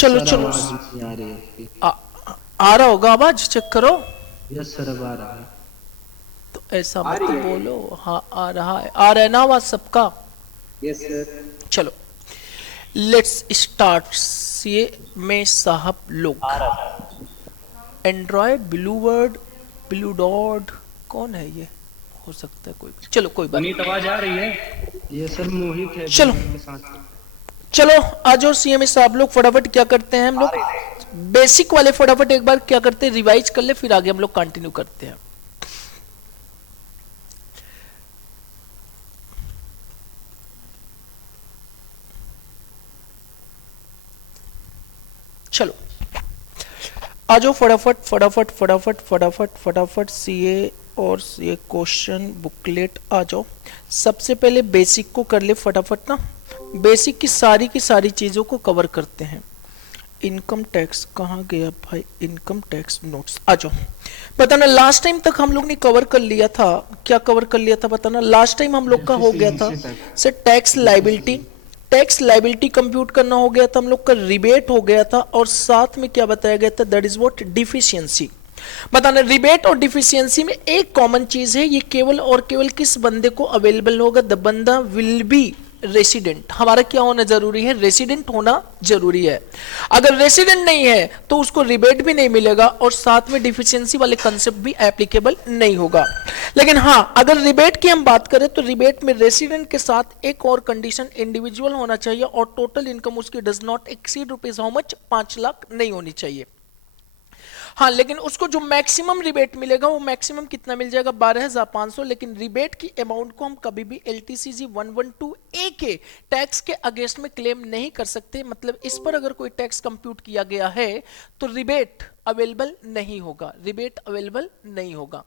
चलो सर चलो। आवाज नहीं आ रही है। आ, आ रहा होगा आवाज, चेक करो। यस सर अब आ रहा है। तो ऐसा आ मत रही है। बोलो। हाँ आ रहा है, आ रहा है ना आवाज सबका। Yes sir. चलो लेट्स स्टार्ट। ये में साहब लोग, आ रहा है। Android, Blue World, blue dot, कौन है ये? हो सकता है कोई भी, चलो कोई बात पुनीत नहीं। आवाज आ रही है। ये सर मोहित है जो चलो मेरे साथ। चलो आ जाओ सीएम साहब लोग, फटाफट क्या करते हैं हम आ लोग, रही है। बेसिक वाले फटाफट एक बार क्या करते हैं, रिवाइज कर ले, फिर आगे हम लोग कंटिन्यू करते हैं। चलो आ जाओ फटाफट फटाफट फटाफट फटाफट फटाफट, सीए और सीए क्वेश्चन बुकलेट आ जाओ। सबसे पहले बेसिक को कर ले फटाफट ना, बेसिक की सारी चीजों को कवर करते हैं। इनकम टैक्स कहाँ गया भाई, इनकम टैक्स नोट्स आ जाओ। बताना लास्ट टाइम तक हम लोग ने कवर कर लिया था, क्या कवर कर लिया था बताना, लास्ट टाइम हम लोग का हो गया था डेफिशिएंसी तक। Sir tax liability, deficiency. Tax liability compute करना हो गया था हम लोग का, रिबेट हो गया था, और साथ में क्या बताया गया था, दैट इज व्हाट, डिफिशियंसी। बताना रिबेट और डिफिशियंसी में एक कॉमन चीज है, ये केवल और केवल किस बंदे को अवेलेबल होगा, द बंदा विल बी रेसिडेंट। हमारा क्या होना जरूरी है, रेसिडेंट होना जरूरी है। अगर रेसिडेंट नहीं है तो उसको रिबेट भी नहीं मिलेगा, और साथ में डिफिशियंसी वाले कंसेप्ट भी एप्लीकेबल नहीं होगा। लेकिन हाँ अगर रिबेट की हम बात करें तो रिबेट में रेसिडेंट के साथ एक और कंडीशन, इंडिविजुअल होना चाहिए और टोटल इनकम उसकी does not exceed rupees how much, 5 lakh नहीं होनी चाहिए। हाँ लेकिन उसको जो मैक्सिमम रिबेट मिलेगा वो मैक्सिमम कितना मिल जाएगा, 12,500। लेकिन रिबेट की अमाउंट को हम कभी भी LTCG 112A के टैक्स के अगेंस्ट में क्लेम नहीं कर सकते। मतलब इस पर अगर कोई टैक्स कंप्यूट किया गया है तो रिबेट अवेलेबल नहीं होगा, रिबेट अवेलेबल नहीं होगा,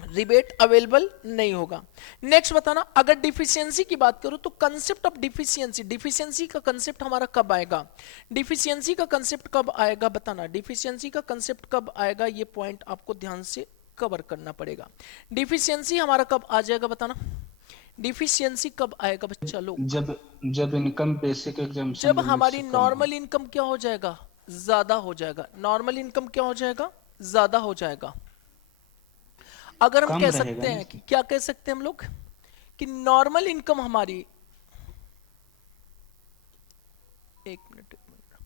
रिबेट अवेलेबल नहीं होगा। नेक्स्ट बताना, अगर डिफिशियंसी की बात करूं तो कंसेप्ट ऑफ डिफिशियंसी, डिफिशियंसी का कंसेप्ट हमारा कब आएगा, डिफिशियंसी का कंसेप्ट कब आएगा बताना, डिफिशियंसी का कंसेप्ट कब आएगा, ये पॉइंट आपको ध्यान से कवर करना पड़ेगा। डिफिशियंसी हमारा कब आ जाएगा बताना, डिफिशियंसी कब आएगा बच्चा लोग, जब जब इनकम बेसिक जब एग्जाम्पशन लिमिट हमारी से कम हो। नॉर्मल इनकम क्या हो जाएगा, ज्यादा हो जाएगा, नॉर्मल इनकम क्या हो जाएगा, ज्यादा हो जाएगा। अगर हम कम कह रहेगा सकते ना हैं कि सर। क्या कह सकते हैं हम लोग कि नॉर्मल इनकम हमारी, एक मिनट एक मिनट,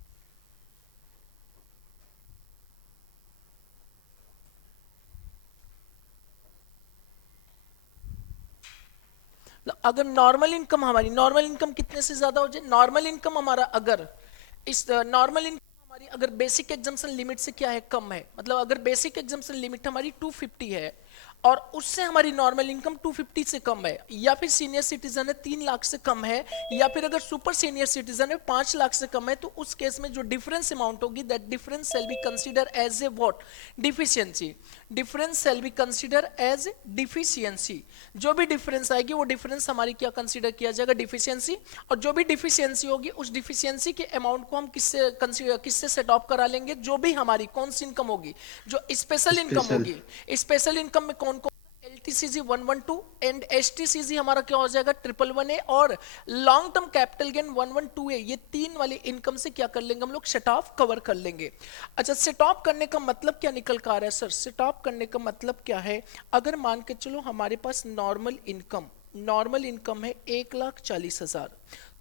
अगर नॉर्मल इनकम हमारी, नॉर्मल इनकम कितने से ज्यादा हो जाए, नॉर्मल इनकम हमारा अगर इस नॉर्मल इनकम हमारी अगर बेसिक एग्जाम्पशन लिमिट से क्या है, कम है, मतलब अगर बेसिक एग्जाम्पशन लिमिट हमारी 250 है और उससे हमारी नॉर्मल इनकम 250 से कम है, या फिर सीनियर सिटीजन है 3 लाख से कम है, या फिर अगर सुपर सीनियर सिटीजन है 5 लाख से कम है, तो उस केस में जो डिफरेंस अमाउंट होगी that difference shall be consider as a what, deficiency. Difference shall be consider as deficiency. जो भी डिफरेंस आएगी वो डिफरेंस हमारी क्या कंसीडर किया जाएगा, डिफिशियंसी। और जो भी डिफिशियंसी होगी उस डिफिशियंसी के अमाउंट को हम किससे सेट ऑफ करा लेंगे, जो भी हमारी कौन सी इनकम होगी, जो स्पेशल इनकम स्पेशल। होगी। स्पेशल इनकम में कौन कौन, LTCG 112 एंड STCG हमारा क्या हो जाएगा 111A, और long term capital gain 112A, ये तीन वाली इनकम से क्या कर लेंगे हम लोग, सेट ऑफ कवर कर लेंगे। अच्छा सेट ऑफ करने का मतलब क्या निकल कर आ रहा है सर, सेट ऑफ करने का मतलब क्या है, अगर मान के चलो हमारे पास नॉर्मल इनकम, नॉर्मल इनकम है 1,40,000,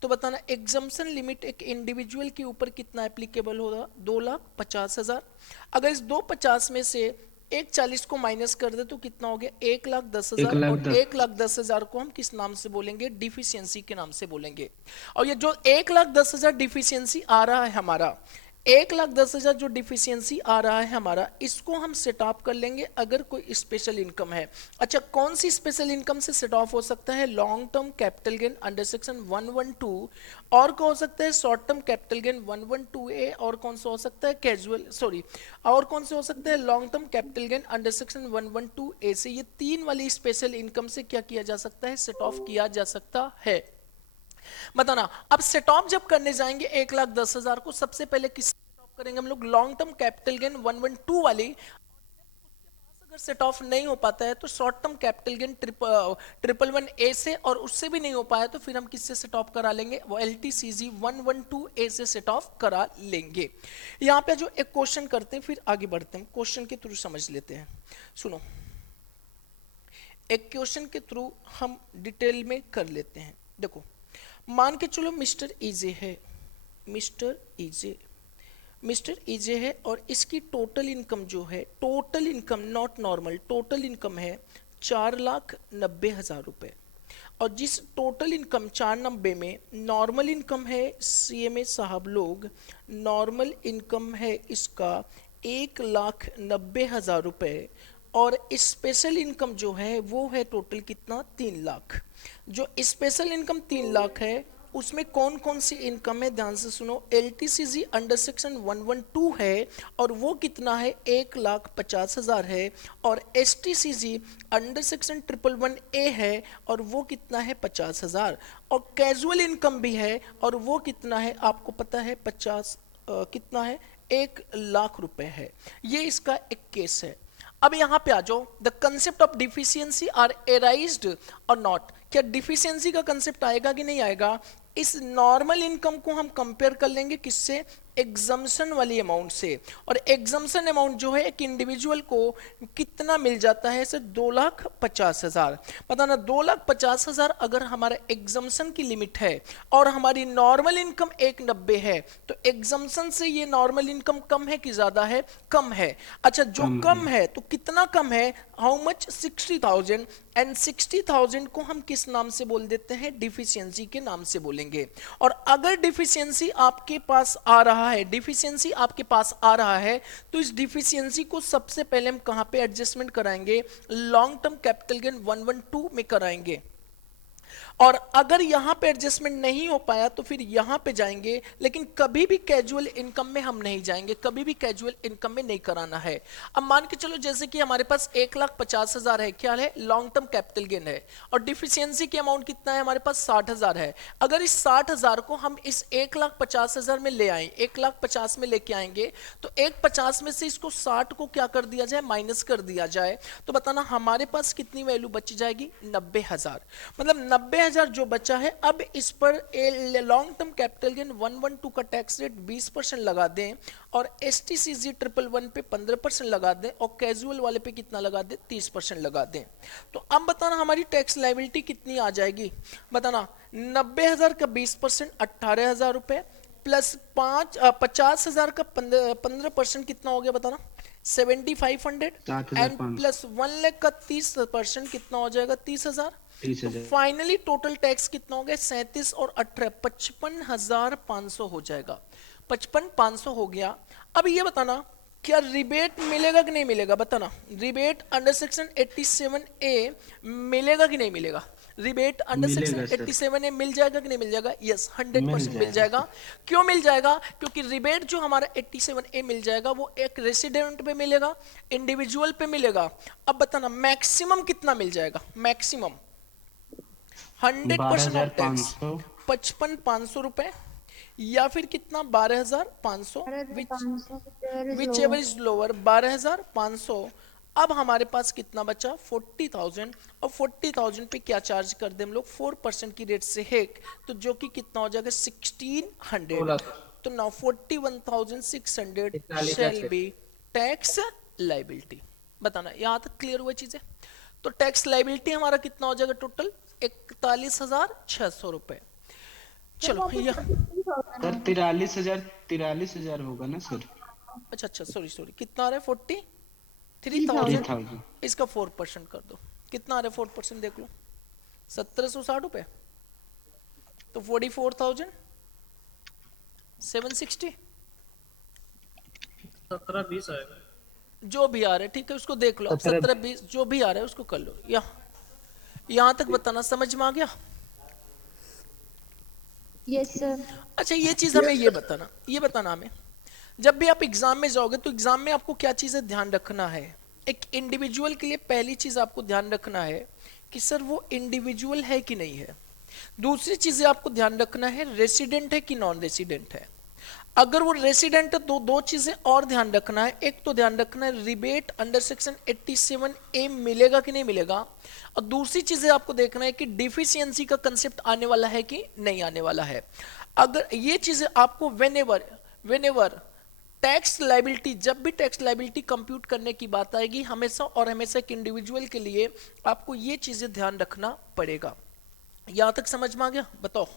तो बताना एग्जम्पशन लिमिट एक इंडिविजुअल के ऊपर कितना एप्लीकेबल होगा, 2,50,000। अगर इस 250 में से 1,40 को माइनस कर दे तो कितना हो गया, 1,10,000, एक लाख और दस 1,10,000 को हम किस नाम से बोलेंगे, डिफिशियंसी के नाम से बोलेंगे। और ये जो 1,10,000 डिफिशियंसी आ रहा है हमारा, 1,10,000 जो डिफिशियंसी आ रहा है हमारा, इसको हम सेट ऑफ कर लेंगे अगर कोई स्पेशल इनकम है। अच्छा कौन सी स्पेशल इनकम से सेट ऑफ हो सकता है, long term capital gain under section 112, और कौन हो सकता है short term capital gain 112A, और कौन सा हो सकता है कैजुअल सॉरी, और कौन से हो सकता है long term capital gain under section 112A से। ये तीन वाली स्पेशल इनकम से क्या किया जा सकता है, सेट ऑफ किया जा सकता है। बताना अब सेट ऑफ जब करने जाएंगे 1,10,000 को, सबसे पहले किस सेट ऑफ करेंगे हम लोग, लॉन्ग टर्म कैपिटल गेन 112 वाली। अगर सेट ऑफ नहीं हो पाता है तो short term capital gain 111A से, और उससे भी नहीं हो पाया तो फिर हम किससे सेट ऑफ करा लेंगे, वो LTCG 112A से सेट ऑफ करा लेंगे। यहाँ पे जो एक क्वेश्चन करते हैं फिर आगे बढ़ते हैं, क्वेश्चन के थ्रू समझ लेते हैं। सुनो, एक क्वेश्चन के थ्रू हम डिटेल में कर लेते हैं। देखो, मान के चलो मिस्टर ईजे है, मिस्टर ईजे है और इसकी टोटल इनकम जो है, total income not normal, total income है 4,90,000 रुपए। और जिस टोटल इनकम 490 में नॉर्मल इनकम है, CMA साहब लोग, नॉर्मल इनकम है इसका 1,90,000 रुपए, और स्पेशल इनकम जो है वो है टोटल कितना, 3 लाख। जो स्पेशल इनकम 3 लाख है उसमें कौन कौन सी इनकम है, ध्यान से सुनो। LTCG अंडर सेक्शन 112 है और वो कितना है, 1,50,000 है। और STCG अंडर सेक्शन 111A है और वो कितना है, 50,000। और कैजुअल इनकम भी है और वो कितना है, आपको पता है 50 कितना है, 1,00,000 रुपए है। ये इसका एक केस है। अब यहां पे आ जाओ, the concept of deficiency are arised और नॉट। क्या डिफिशियंसी का कंसेप्ट आएगा कि नहीं आएगा? इस नॉर्मल इनकम को हम कंपेयर कर लेंगे किससे, एग्जम्पशन वाली अमाउंट से। और एग्जम्पशन अमाउंट जो है एक इंडिविजुअल को कितना मिल जाता है सर, 2,50,000। बताना 2,50,000 अगर हमारा एग्जम्पशन की लिमिट है और हमारी नॉर्मल इनकम 190 है तो एग्जम्पशन से ये नॉर्मल इनकम कम है कि ज्यादा है, कम है। अच्छा, जो कम है तो कितना कम है, हाउ मच, 60,000। एंड 60,000 को हम किस नाम से बोल देते हैं, डिफिशियंसी के नाम से बोलेंगे। और अगर डिफिशियंसी आपके पास आ रहा है, डिफिशियंसी आपके पास आ रहा है तो इस डिफिशियंसी को सबसे पहले हम कहां पे एडजस्टमेंट कराएंगे, लॉन्ग टर्म कैपिटल गेन 112 में कराएंगे। और अगर यहां पे एडजस्टमेंट नहीं हो पाया तो फिर यहां पे जाएंगे, लेकिन कभी भी कैजुअल इनकम में हम नहीं जाएंगे, कभी भी कैजुअल इनकम में नहीं कराना है। अब मान के चलो जैसे कि हमारे पास 1,50,000 है, क्या है, लॉन्ग टर्म कैपिटल गेन है, और डिफिशियंसी की अमाउंट कितना है हमारे पास, 60,000 है। अगर इस 60,000 को हम इस 1,50,000 में ले आए, 1,50,000 में लेके आएंगे तो 1,50,000 में से इसको 60 को क्या कर दिया जाए, माइनस कर दिया जाए, तो बताना हमारे पास कितनी वैल्यू बच जाएगी, 90,000। मतलब 90,000 जो बचा है। अब इस पर लॉन्ग टर्म कैपिटल गेन 112 का टैक्स रेट 20% लगा दें, और STCG 111 पे 15% लगा दें, और कैजुअल वाले पे कितना लगा दें, 30% लगा दें। तो अब बताना हमारी टैक्स लायबिलिटी कितनी आ जाएगी, बताना 90,000 का 20% 18,000 रुपए, प्लस 50,000 का 15% कितना हो गया, बताना 7,500, एंड प्लस 1 लाख का 30% कितना हो जाएगा, 30,000। तो फाइनली टोटल टैक्स कितना हो गया, 37 और 18 55,500 हो जाएगा, 55,500 हो गया। अब ये बताना क्या रिबेट मिलेगा कि नहीं मिलेगा, बताना रिबेट अंडर सेक्शन 87A मिलेगा कि नहीं मिलेगा, रिबेट अंडर सेक्शन 87A मिल जाएगा कि नहीं मिल जाएगा, यस 100% मिल जाएगा। क्यों मिल जाएगा, क्योंकि रिबेट जो हमारा 87A मिल जाएगा वो एक रेसिडेंट पे मिलेगा, इंडिविजुअल पे मिलेगा। अब बताना मैक्सिमम कितना मिल जाएगा, मैक्सिमम 100% ऑफ टैक्स 55,500 रुपए, या फिर कितना 12,500, विच एवर इज लोअर 12,500। अब हमारे पास कितना बचा, 40,000, और 40,000 पे क्या चार्ज कर दे हम लोग, 4% की रेट से हेक, तो जो कि कितना हो जाएगा 1,600। तो now 41,600 shall be tax liability. बताना यहाँ तक क्लियर हुआ चीजें। तो टैक्स लायबिलिटी हमारा कितना हो जाएगा, टोटल 41,600 रुपए। चलो भैया सर 43,000 होगा ना सर। अच्छा सॉरी कितना आ रहा है, 43,000। इसका 4% कर दो, कितना आ रहा है 4% देख लो, 1,760 रुपए। तो 44,760, 17-20 आएगा, जो भी आ रहा है ठीक है, उसको देख लो। 17-20 जो भी आ रहा है उसको कर लो। यहाँ तक बताना समझ में आ गया? Yes sir. अच्छा ये चीज हमें ये बताना हमें, जब भी आप एग्जाम में जाओगे तो एग्जाम में आपको क्या चीजें ध्यान रखना है। एक इंडिविजुअल के लिए पहली चीज आपको ध्यान रखना है कि सर वो इंडिविजुअल है कि नहीं है। दूसरी चीजें आपको ध्यान रखना है रेसिडेंट है कि नॉन रेसिडेंट है। अगर वो रेसिडेंट है तो दो चीजें और ध्यान रखना है। एक तो ध्यान रखना है रिबेट अंडर सेक्शन 87A मिलेगा कि नहीं मिलेगा, और दूसरी चीजें आपको देखना है कि डिफिशियंसी का कंसेप्ट आने वाला है कि नहीं आने वाला है। अगर ये चीजें आपको वेनेवर टैक्स लाइबिलिटी, जब भी टैक्स लाइबिलिटी कंप्यूट करने की बात आएगी, हमेशा और हमेशा एक इंडिविजुअल के लिए आपको ये चीजें ध्यान रखना पड़ेगा। यहां तक समझ में आ गया? बताओ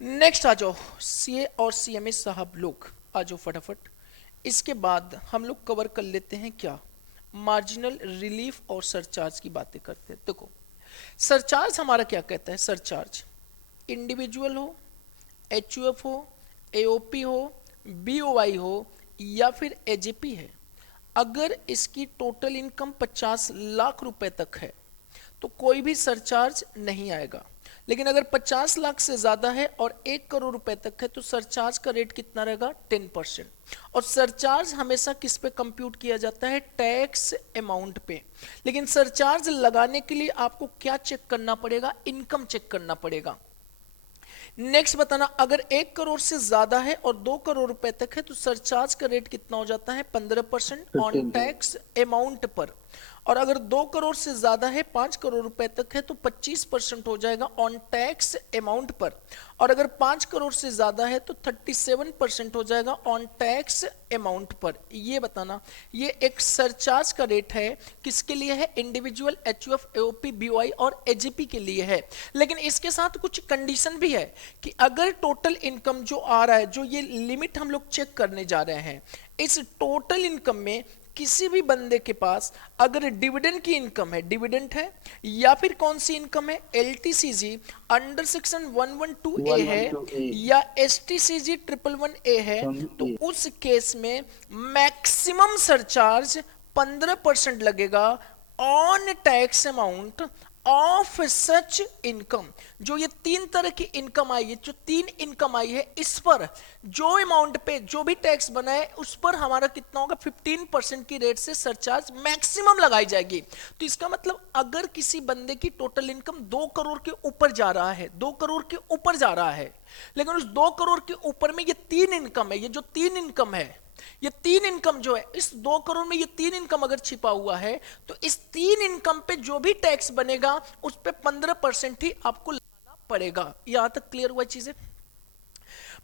नेक्स्ट आ जाओ, सीए और सीएमए साहब लोग आ जाओ फटाफट। इसके बाद हम लोग कवर कर लेते हैं क्या, मार्जिनल रिलीफ और सरचार्ज की बातें करते हैं। देखो सरचार्ज हमारा क्या कहता है, सरचार्ज इंडिविजुअल हो, एचयूएफ हो, एओपी हो, बीओआई हो या फिर एजेपी है, अगर इसकी टोटल इनकम 50 लाख रुपए तक है तो कोई भी सरचार्ज नहीं आएगा। लेकिन अगर 50 लाख से ज्यादा है और 1 करोड़ रुपए तक है तो सरचार्ज का रेट कितना रहेगा, 10%। और सरचार्ज हमेशा किस पे कंप्यूट किया जाता है, टैक्स अमाउंट पे। लेकिन सरचार्ज लगाने के लिए आपको क्या चेक करना पड़ेगा, इनकम चेक करना पड़ेगा। नेक्स्ट बताना, अगर 1 करोड़ से ज्यादा है और 2 करोड़ रुपए तक है तो सरचार्ज का रेट कितना हो जाता है, 15% ऑन टैक्स अमाउंट पर। और अगर 2 करोड़ से ज्यादा है, 5 करोड़ रुपए तक है तो 25% हो जाएगा ऑन टैक्स अमाउंट पर। और अगर 5 करोड़ से ज्यादा है तो 37% हो जाएगा ऑन टैक्स अमाउंट पर। ये बताना, ये एक सरचार्ज का रेट है, किसके लिए है, इंडिविजुअल, एचयूएफ, एओपी, बीओआई और एजीपी के लिए है। लेकिन इसके साथ कुछ कंडीशन भी है कि अगर टोटल इनकम जो आ रहा है, जो ये लिमिट हम लोग चेक करने जा रहे हैं, इस टोटल इनकम में किसी भी बंदे के पास अगर डिविडेंड की इनकम है, डिविडेंड है, या फिर कौन सी इनकम है, एलटीसीजी अंडर सेक्शन 112A है या एसटीसीजी 111A है, तो उस केस में मैक्सिमम सरचार्ज 15% लगेगा on tax amount of such income. जो ये 3 तरह की इनकम आई है, जो 3 इनकम आई है, इस पर जो अमाउंट पे जो भी टैक्स बना है उस पर हमारा कितना होगा, 15% की रेट से सरचार्ज मैक्सिमम लगाई जाएगी। तो इसका मतलब अगर किसी बंदे की टोटल इनकम 2 करोड़ के ऊपर जा रहा है, 2 करोड़ के ऊपर जा रहा है, लेकिन उस 2 करोड़ के ऊपर में ये 3 इनकम है, ये जो 3 इनकम है, ये 3 इनकम जो है, इस 2 करोड़ में ये 3 इनकम अगर छिपा हुआ है तो इस 3 इनकम पे जो भी टैक्स बनेगा उस पे 15% ही आपको लगाना पड़ेगा। यहां तक क्लियर हुआ चीजें?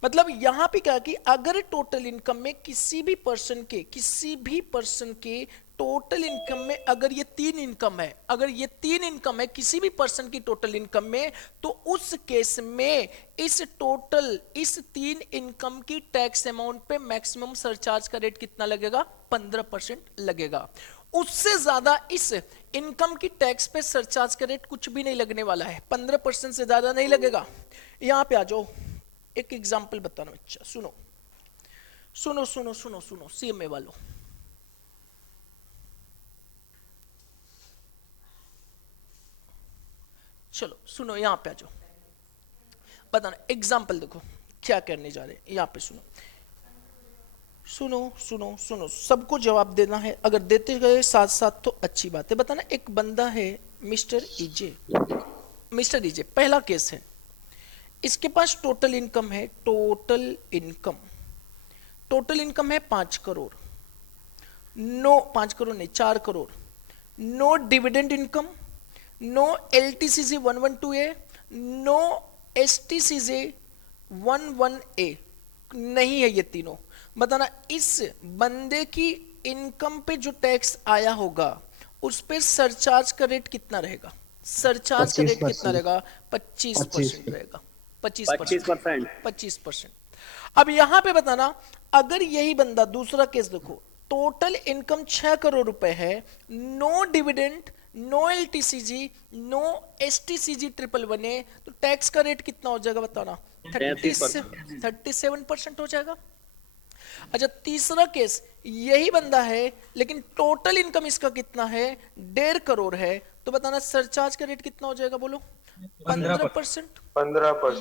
मतलब यहां पे क्या कि अगर टोटल इनकम में किसी भी पर्सन के टोटल इनकम में अगर ये 3 इनकम है, अगर ये 3 इनकम है किसी भी पर्सन की टोटल इनकम में, तो उस केस में इस 3 इनकम की टैक्स अमाउंट पे मैक्सिमम सरचार्ज का रेट कितना लगेगा, 15% लगेगा। उससे ज्यादा इस इनकम की टैक्स पे सरचार्ज का रेट कुछ भी नहीं लगने वाला है, 15% से ज्यादा नहीं लगेगा। यहां पे आ जाओ, एक एग्जांपल बताना बच्चा, सुनो सुनो सुनो सुनो सुनो, सीएमए वालों, चलो सुनो, यहां पे आ जाओ, बताना एग्जांपल देखो क्या करने जा रहे हैं। यहां पे सुनो सुनो सुनो सुनो, सबको जवाब देना है, अगर देते गए साथ साथ तो अच्छी बात है। बताना, एक बंदा है मिस्टर ईजे, पहला केस है, इसके पास टोटल इनकम है, टोटल इनकम है 5 करोड़, नो 5 करोड़ नहीं 4 crore, no dividend income, no LTCG 112A, no STCG 11A, नहीं है ये तीनों। बताना, इस बंदे की इनकम पे जो टैक्स आया होगा उस पे सरचार्ज का रेट कितना रहेगा, सरचार्ज का रेट कितना रहेगा, 25% रहेगा, 25%। अब यहां पे बताना, अगर यही बंदा, दूसरा केस देखो, टोटल इनकम 6 करोड़ रुपए है, no dividend, no LTCG, no STCG 111A, तो टैक्स का रेट कितना हो जाएगा बताना, 37% हो जाएगा। अच्छा, तीसरा केस, यही बंदा है लेकिन टोटल इनकम इसका कितना है, 1.5 करोड़ है, तो बताना सरचार्ज का रेट कितना हो जाएगा, बोलो 15%।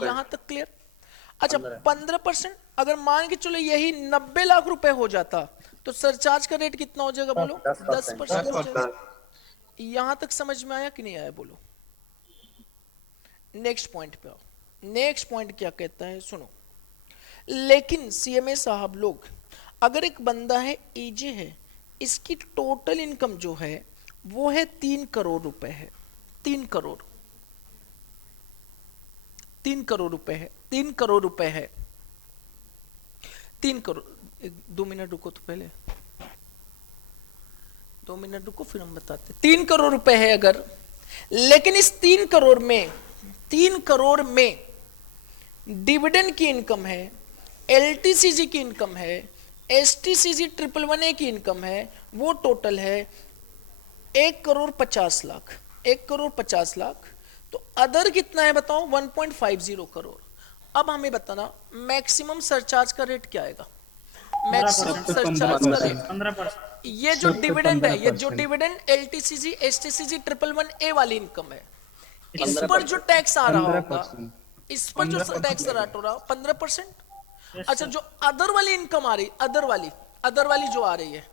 यहां तक क्लियर? अच्छा 15%, अगर मान के चलो यही 90 लाख रुपए हो जाता तो सरचार्ज का रेट कितना हो जाएगा, बोलो 10% हो जाएगा। यहां तक समझ में आया कि नहीं आया, बोलो। नेक्स्ट पॉइंट पे आओ, नेक्स्ट पॉइंट क्या कहता है, सुनो, लेकिन सीएमए साहब लोग, अगर एक बंदा है एजे है, इसकी टोटल इनकम जो है वो है 3 करोड़ रुपए है, 3 करोड़, 3 करोड़ रुपए है, 3 करोड़ रुपए है, 3 करोड़। 2 मिनट रुको तो पहले, 2 मिनट रुको फिर हम बताते। 3 करोड़ रुपए है अगर, लेकिन इस 3 करोड़ में, 3 करोड़ में डिविडेंड की इनकम है, एलटीसीजी की इनकम है, एसटीसीजी 111A की इनकम है, वो टोटल है 1 करोड़ 50 लाख, 1 करोड़ 50 लाख। तो अदर कितना है बताओ? 1.50 करोड़। अब हमें बताना मैक्सिमम सरचार्ज का रेट क्या आएगा, मैक्सिमम सरचार्ज का रेट। 15%। ये जो डिविडेंड है, ये जो डिविडेंड एलटीसीजी एसटीसीजी 111A वाली इनकम है, इस पर जो टैक्स आ रहा होगा, इस पर जो टैक्स रेट हो रहा 15%। अच्छा, जो अदर वाली इनकम आ रही, अदर वाली जो आ रही है,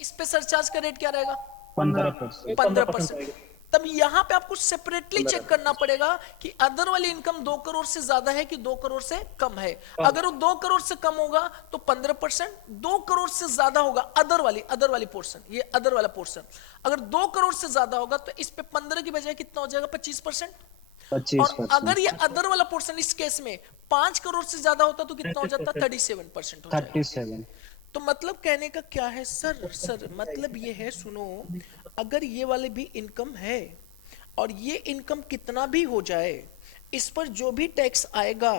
इस पे सरचार्ज का रेट क्या रहेगा? 15%। तब यहां पे आपको सेपरेटली चेक करना पड़ेगा कि अदर वाली इनकम 2 करोड़ से ज्यादा है कि 2 करोड़ से कम है। अगर वो 2 करोड़ से कम होगा तो 15%, 2 करोड़ से ज्यादा होगा अदर वाली पोर्शन, ये अदर वाला पोर्शन अगर 2 करोड़ से ज्यादा होगा तो इस पे 15 की बजाय कितना हो जाएगा? 25%। और अगर ये अदर वाला पोर्शन इस केस में 5 करोड़ से ज्यादा होता तो कितना हो जाता? 37% हो जाएगा। 37। तो मतलब कहने का क्या है सर मतलब ये है, सुनो, अगर ये वाले भी इनकम है और ये इनकम कितना भी हो जाए, इस पर जो भी टैक्स आएगा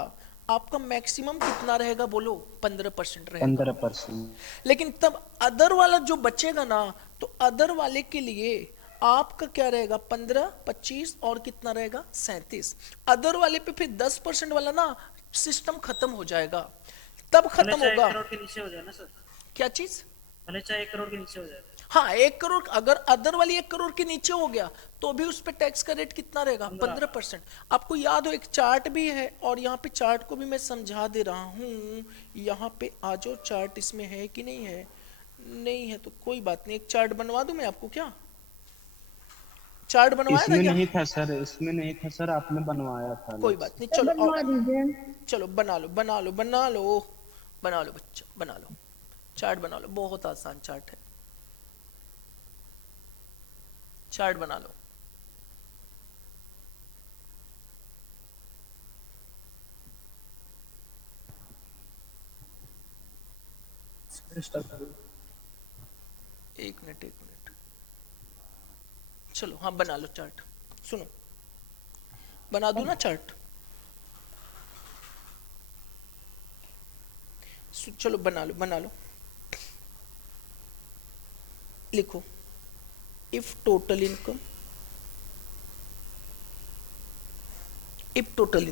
आपका मैक्सिमम कितना रहेगा बोलो? 15% रहेगा। 15%। लेकिन तब अदर वाला जो बचेगा ना, तो अदर वाले के लिए आपका क्या रहेगा? 15, 25 और कितना रहेगा? 37। अदर वाले पे फिर 10% वाला ना सिस्टम खत्म हो जाएगा। तब खत्म होगा 1 करोड़ के नीचे हो जाए ना सर, क्या चीज? भले चाहे 1 करोड़ के नीचे हो जाए। हाँ, 1 करोड़, अगर अदर वाली 1 करोड़ के नीचे हो गया तो भी उस पे टैक्स का रेट कितना रहेगा? 15%। आपको याद हो एक चार्ट भी है, और यहाँ पे चार्ट को भी मैं समझा दे रहा हूँ। यहाँ पे आ जाओ, चार्ट इसमें है कि नहीं है? नहीं है तो कोई बात नहीं, एक चार्ट बनवा दूं मैं आपको क्या? चार्ट बनवाया था इसमें क्या? नहीं था सर, इसमें नहीं था सर, आपने बनवाया था कोई अलग बात से। नहीं, चलो बनवा दीजिए। चलो बना लो बच्चा, बना लो चार्ट, बना लो, बहुत आसान चार्ट है, चार्ट बना लो। एक मिनट, चलो हाँ बना लो चार्ट। सुनो, बना दो ना चार्ट? चलो बना लो। लिखो, if total income, if total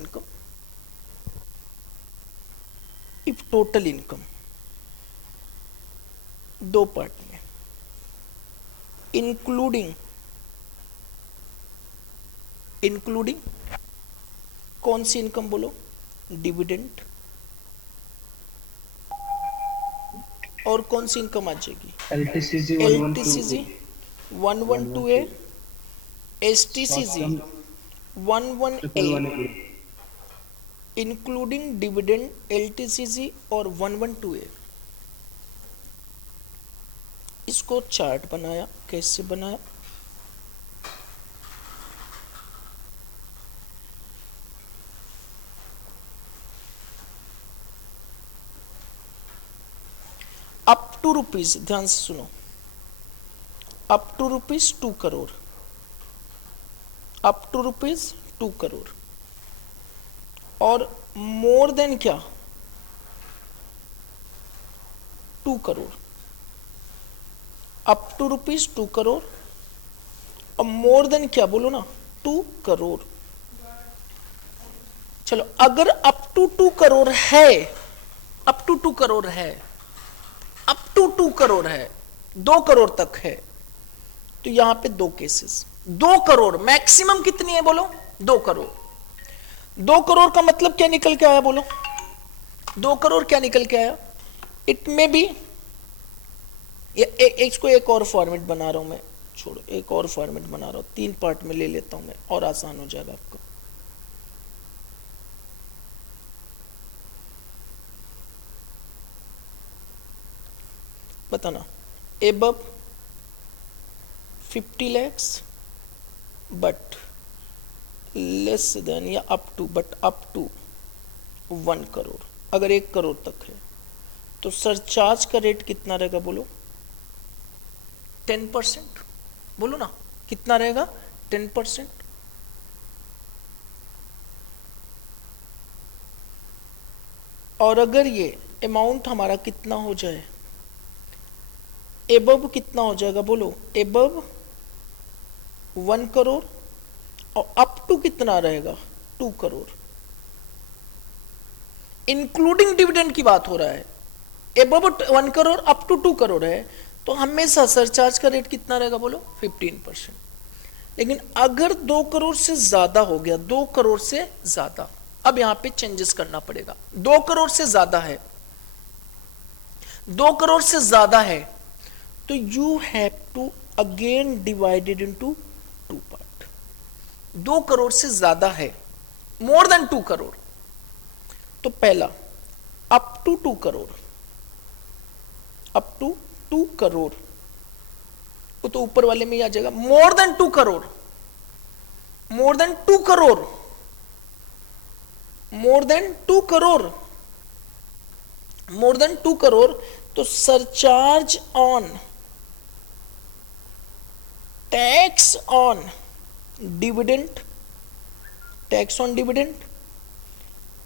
income दो पार्ट में, इंक्लूडिंग कौन सी इनकम बोलो? डिविडेंड। और कौन सी इनकम आ जाएगी? LTCG 112A, STCG 111A, including dividend, LTCG और 112A। इसको चार्ट बनाया, कैसे बनाया? अप टू रुपीज, ध्यान से सुनो, up to rupees 2 crore, up to rupees 2 crore, और मोर देन क्या? 2 crore, up to rupees 2 crore, और मोर देन क्या बोलो ना? 2 करोड़। चलो, अगर अप टू 2 करोड़ है, अप टू 2 करोड़ है, अप टू 2 करोड़ है, 2 करोड़ तक है, तो यहां पे दो केसेस, 2 करोड़ मैक्सिमम कितनी है बोलो? 2 करोड़। 2 करोड़ का मतलब क्या निकल के आया बोलो? 2 करोड़ क्या निकल के आया? इट में बी, इसको एक और फॉर्मेट बना रहा हूं मैं, छोड़ो, एक और फॉर्मेट बना रहा हूं, 3 पार्ट में ले लेता हूं मैं, और आसान हो जाएगा आपको। बताना, above 50 lakhs but less than या up to, but up to 1 crore, अगर 1 करोड़ तक है तो सरचार्ज का रेट कितना रहेगा बोलो? 10%। बोलो ना कितना रहेगा? 10%। और अगर ये अमाउंट हमारा कितना हो जाए, एबव कितना हो जाएगा बोलो? एबव 1 करोड़ और अप टू कितना रहेगा? 2 करोड़। इंक्लूडिंग डिविडेंड की बात हो रहा है। Above 1 crore up to 2 crore है तो हमेशा सरचार्ज का रेट कितना रहेगा बोलो? 15%। लेकिन अगर 2 करोड़ से ज्यादा हो गया, 2 करोड़ से ज्यादा, अब यहां पे चेंजेस करना पड़ेगा। 2 करोड़ से ज्यादा है, 2 करोड़ से ज्यादा है तो you have to again divided into 2 part. 2 crore से ज्यादा है, मोर देन 2 करोड़, तो पहला up to 2 crore, up to 2 crore, वो तो ऊपर वाले में ही आ जाएगा। More than 2 crore, more than 2 crore, more than 2 crore, more than 2 crore, तो surcharge on tax on dividend, tax on dividend,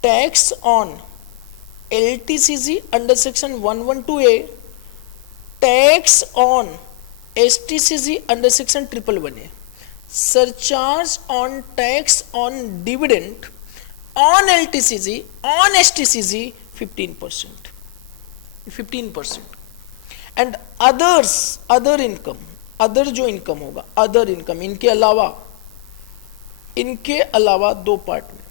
tax on LTCG under section 112A, tax on STCG under section 111A, surcharge on tax on dividend on LTCG on STCG 15%, 15%। And others, other income, other जो income होगा, other income, इनके अलावा 2 part में,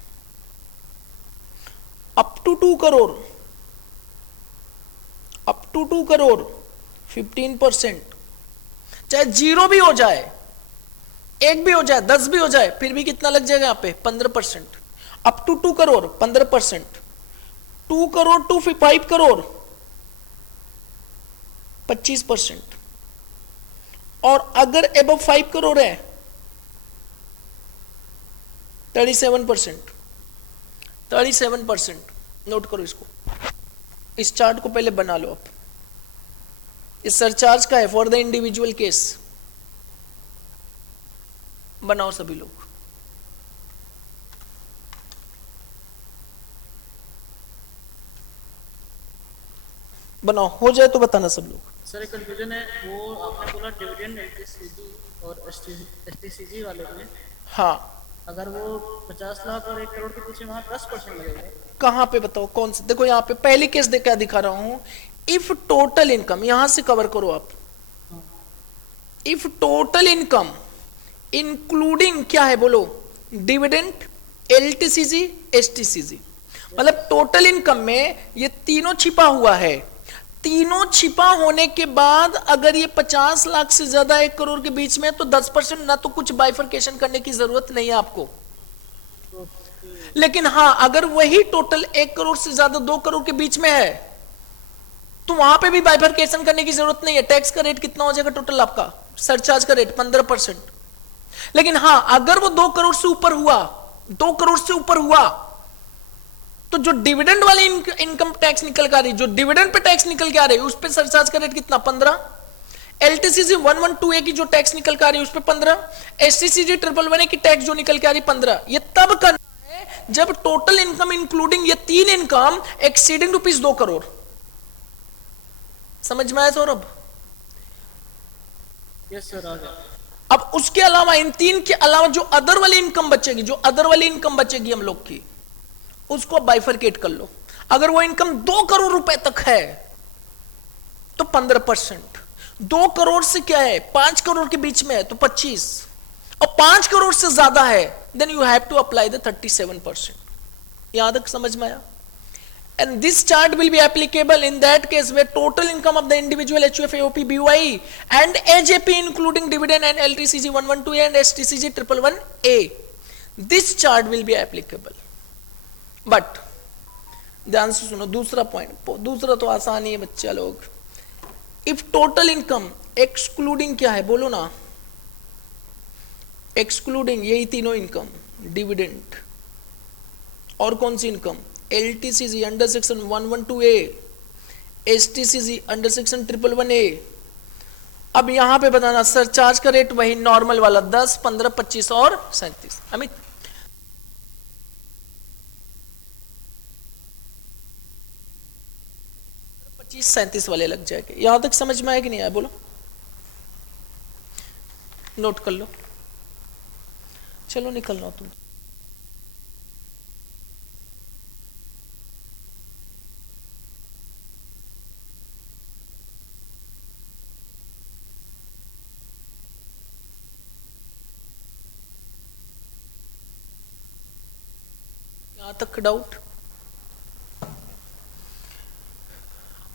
up to 2 crore, up to 2 crore 15%, चाहे 0 भी हो जाए, 1 भी हो जाए, 10 भी हो जाए, फिर भी कितना लग जाएगा यहां पे? 15%। Up to 2 crore 15%, 2 crore to 5 crore 25%, और अगर एबव 5 करोड़ है 37%, 37%। नोट करो इसको, इस चार्ट को पहले बना लो आप। इस सरचार्ज का है फॉर द इंडिविजुअल केस, बनाओ सभी लोग। बनाओ, हो जाए तो बताना सब लोग। सर एक कंफ्यूजन है, वो आपने बोला डिविडेंड LTCG और STCG वाले में, हाँ, अगर वो 50 लाख और 1 करोड़ के पीछे वहां 10% लगेगा। कहां पे बताओ कौन सा? देखो यहाँ पे पहली केस क्या दिखा रहा हूं, इफ टोटल इनकम, यहां से कवर करो आप। इफ टोटल इनकम इंक्लूडिंग क्या है बोलो? डिविडेंड, LTCG, STCG, मतलब टोटल इनकम में ये तीनों छिपा हुआ है। तीनों छिपा होने के बाद अगर ये 50 लाख से ज्यादा 1 करोड़ के बीच में, तो 10%, ना तो कुछ बाइफर्केशन करने की जरूरत नहीं है आपको। लेकिन हां, अगर वही टोटल 1 करोड़ से ज्यादा 2 करोड़ के बीच में है तो वहां पे भी बाइफर्केशन करने की जरूरत नहीं है। टैक्स का रेट कितना हो जाएगा टोटल आपका? सरचार्ज का रेट 15%। लेकिन हां, अगर वो 2 करोड़ से ऊपर हुआ, 2 करोड़ से ऊपर हुआ, तो जो डिविडेंड वाली इनकम टैक्स निकल के आ रही, जो डिविडेंड पे टैक्स निकल के आ रही है, उस पे सरचार्ज का रेट कितना? 15। LTCG 112A की जो टैक्स निकल के आ रही है उस पे 15, STCG 111A की टैक्स जो निकल के आ रही 15। ये तब करना है जब टोटल इनकम इंक्लूडिंग ये 3 इनकम एक्सीडिंग ₹2 करोड़। समझ में आया सौरभ? यस सर, आ गया। अब उसके अलावा, इन 3 के अलावा जो अदर वाली इनकम बचेगी, जो अदर वाली इनकम बचेगी हम लोग की, उसको बाइफरकेट कर लो। अगर वो इनकम 2 करोड़ रुपए तक है तो 15%, 2 करोड़ से क्या है 5 करोड़ के बीच में है तो 25, और 5 करोड़ से ज्यादा है then you have to apply the 37%। यहां तक समझ में आया? And this chart will be applicable in that case where total income of the individual HUF, AOP, BOI and AJP including dividend and LTCG 112A and STCG 111A. This chart will be applicable. But ध्यान से सुनो, दूसरा point, दूसरा तो आसान ही है बच्चा लोग। इफ टोटल इनकम एक्सक्लूडिंग क्या है बोलो ना, एक्सक्लूडिंग यही तीनों इनकम, डिविडेंड और कौन सी income, LTCG under section 112A, STCG under section 111A। अब यहां पे बताना सरचार्ज का रेट वही नॉर्मल वाला 10, 15, 25 और 37। अमित 25, 37 वाले लग जाएंगे। यहां तक समझ में आया कि नहीं आया बोलो, नोट कर लो। चलो निकलना तुम। यहां तक डाउट?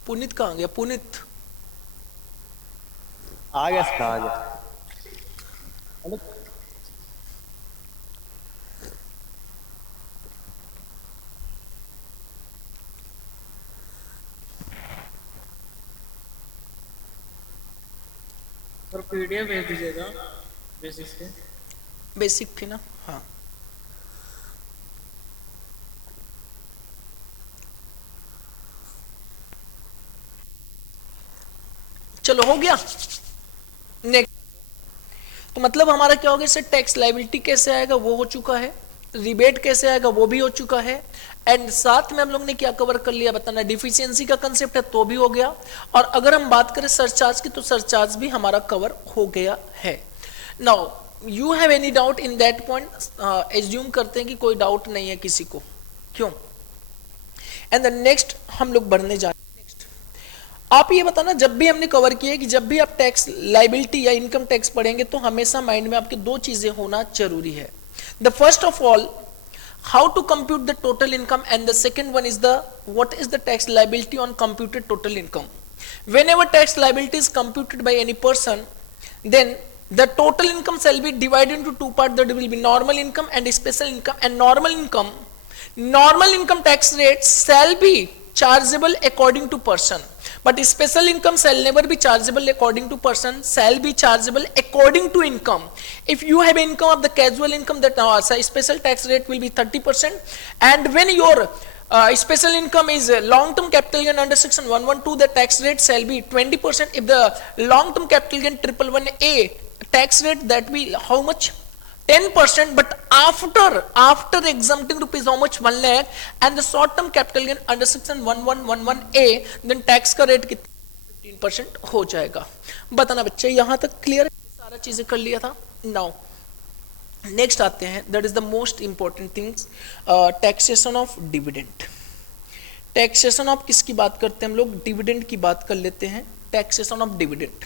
पुनीत कहां गया? पुनीत आ गया सर, आ गया। और PDF भेज दीजिएगा बेसिक्स के। बेसिक थी ना, हाँ। चलो हो गया। नेक्स्ट तो मतलब हमारा क्या हो गया सर, टैक्स लायबिलिटी कैसे आएगा वो हो चुका है, रिबेट कैसे आएगा वो भी हो चुका है, एंड साथ में हम लोग ने क्या कवर कर लिया बताना, डिफिशियंसी का कंसेप्ट है तो भी हो गया। और अगर हम बात करें सरचार्ज की तो सरचार्ज भी हमारा कवर हो गया है। Now you have any doubt in that point? Assume करते हैं कि कोई डाउट नहीं है किसी को, क्यों? एंड द नेक्स्ट हम लोग बढ़ने जा रहे हैं। आप ये बताना, जब भी हमने कवर किया कि जब भी आप टैक्स लायबिलिटी या इनकम टैक्स पढ़ेंगे तो हमेशा माइंड में आपके दो चीजें होना जरूरी है। The first of all how to compute the total income, and the second one is the what is the tax liability on computed total income. Whenever tax liability is computed by any person, then the total income shall be divided into two parts. That will be normal income and special income. And normal income tax rate shall be chargeable according to person, but special income shall never be chargeable according to person, shall be chargeable according to income. If you have income of the casual income, that special tax rate will be 30%, and when your special income is long term capital gain under section 112, the tax rate shall be 20%. If the long term capital gain 111A tax rate, that will how much, 10%, but after exempting rupees how much, 1 lakh, and the short term capital gain under section 1111A, then tax का rate कितना, 15% हो जाएगा। बताना बच्चे यहां तक clear है? सारा चीजें कर लिया था। नाउ नेक्स्ट आते हैं, that is the most important things, taxation of dividend. Taxation of किसकी बात करते हैं हम लोग? डिविडेंड की बात कर लेते हैं। टैक्सेशन ऑफ डिविडेंड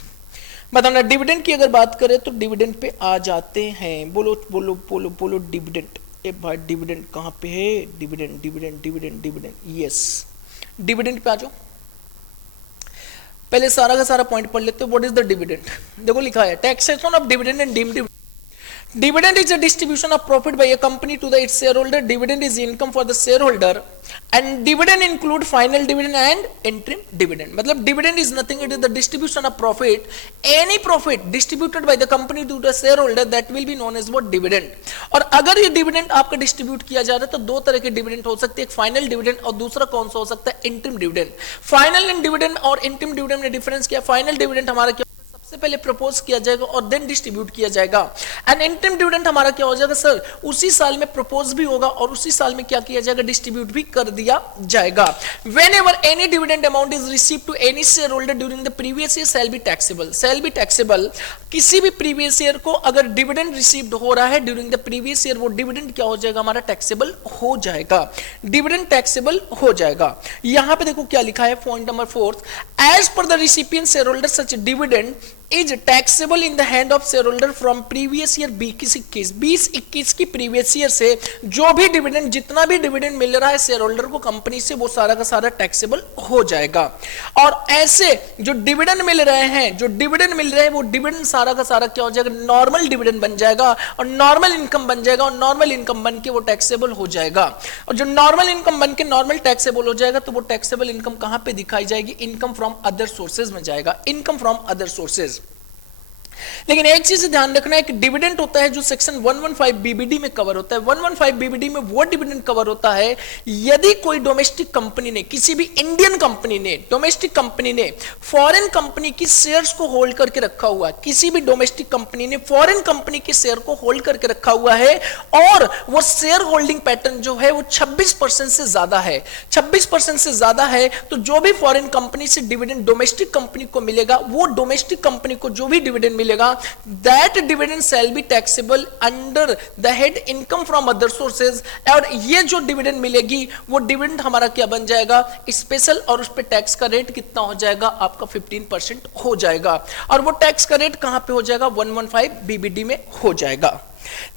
बताना, डिविडेंड की अगर बात करें तो डिविडेंड पे आ जाते हैं। बोलो बोलो बोलो बोलो डिविडेंड। ए भाई डिविडेंड कहाँ पे है? Dividend dividend dividend dividend, yes dividend pay आ जाओ। पहले सारा का सारा पॉइंट पढ़ लेते हो। What is the dividend? देखो लिखा है taxation of dividend and deemed dividend. Dividend is a distribution of profit by a company to its shareholder. Dividend is income for the shareholder, and dividend include final dividend and interim dividend. मतलब dividend is nothing, it is the distribution of profit, any profit distributed by the company to the shareholder, that will be known as what, dividend. और अगर ये dividend आपका distribute किया जा रहा है तो दो तरह के डिविडेंड हो सकते हैं, एक फाइनल डिविडेंड और दूसरा कौन सा हो सकता है, इंटरिम डिविडेंड। फाइनल डिविडेंड और इंटरिम डिविडेंड में डिफरेंस क्या? फाइनल डिविडेंड हमारा क्या सबसे पहले प्रपोज किया जाएगा और देन डिस्ट्रीब्यूट किया जाएगा, एंड इंटरिम डिविडेंड हमारा क्या हो जाएगा सर, उसी साल में प्रपोज भी होगा और उसी साल में क्या किया जाएगा, डिस्ट्रीब्यूट भी कर दिया जाएगा। Whenever any dividend amount is received to any share holder during the previous year shall be taxable. Shall be taxable, किसी भी प्रीवियस ईयर को अगर डिविडेंड रिसीव्ड हो रहा है ड्यूरिंग द प्रीवियस ईयर, वो डिविडेंड क्या हो जाएगा हमारा, टैक्सेबल हो जाएगा। डिविडेंड टैक्सेबल हो जाएगा। यहां पे देखो क्या लिखा है, point number 4, as per the recipient share holder such dividend is taxable in the hand of share holder from previous year 2021 की प्रीवियस ईयर से जो भी डिविडेंड, जितना भी डिविडेंड मिल रहा है शेयर होल्डर को कंपनी से, वो सारा का सारा टैक्सेबल हो जाएगा। और ऐसे जो डिविडेंड मिल रहे हैं वो डिविडेंड सारा का सारा क्या हो जाएगा, नॉर्मल डिविडेंड बन जाएगा और नॉर्मल इनकम बन जाएगा, और नॉर्मल इनकम बन के वो टैक्सेबल हो जाएगा। और जो नॉर्मल इनकम बन के नॉर्मल टैक्सेबल हो जाएगा तो वो टैक्सेबल इनकम कहां पे दिखाई जाएगी, इनकम फ्रॉम अदर सोर्सेज में जाएगा, इनकम फ्रॉम अदर सोर्सेज। लेकिन एक चीज ध्यान रखना है कि डिविडेंड होता है जो सेक्शन 115 बीबीडी में कवर होता है। 115 बीबीडी में वो डिविडेंड कवर होता है यदि कोई डोमेस्टिक कंपनी ने, किसी भी इंडियन कंपनी ने, डोमेस्टिक कंपनी ने फॉरेन कंपनी की शेयर्स को होल्ड करके रखा हुआ है, किसी भी डोमेस्टिक कंपनी ने फॉरेन कंपनी के शेयर को होल्ड करके रखा हुआ है और वो शेयर होल्डिंग पैटर्न जो है वो 26% से ज्यादा है, 26% से ज्यादा है, तो जो भी फॉरेन कंपनी से डिविडेंड डोमेस्टिक कंपनी को मिलेगा, वो डोमेस्टिक कंपनी को जो भी डिविडेंड मिलेगा, that dividend shall be taxable under the head income from other sources। और ये जो डिविडेंड मिलेगी वो डिविडेंड हमारा क्या बन जाएगा, स्पेशल, और उस पे टैक्स का रेट कितना हो जाएगा, आपका 15% हो जाएगा। और वो टैक्स का रेट कहां पे हो जाएगा, 115 बीबीडी में हो जाएगा।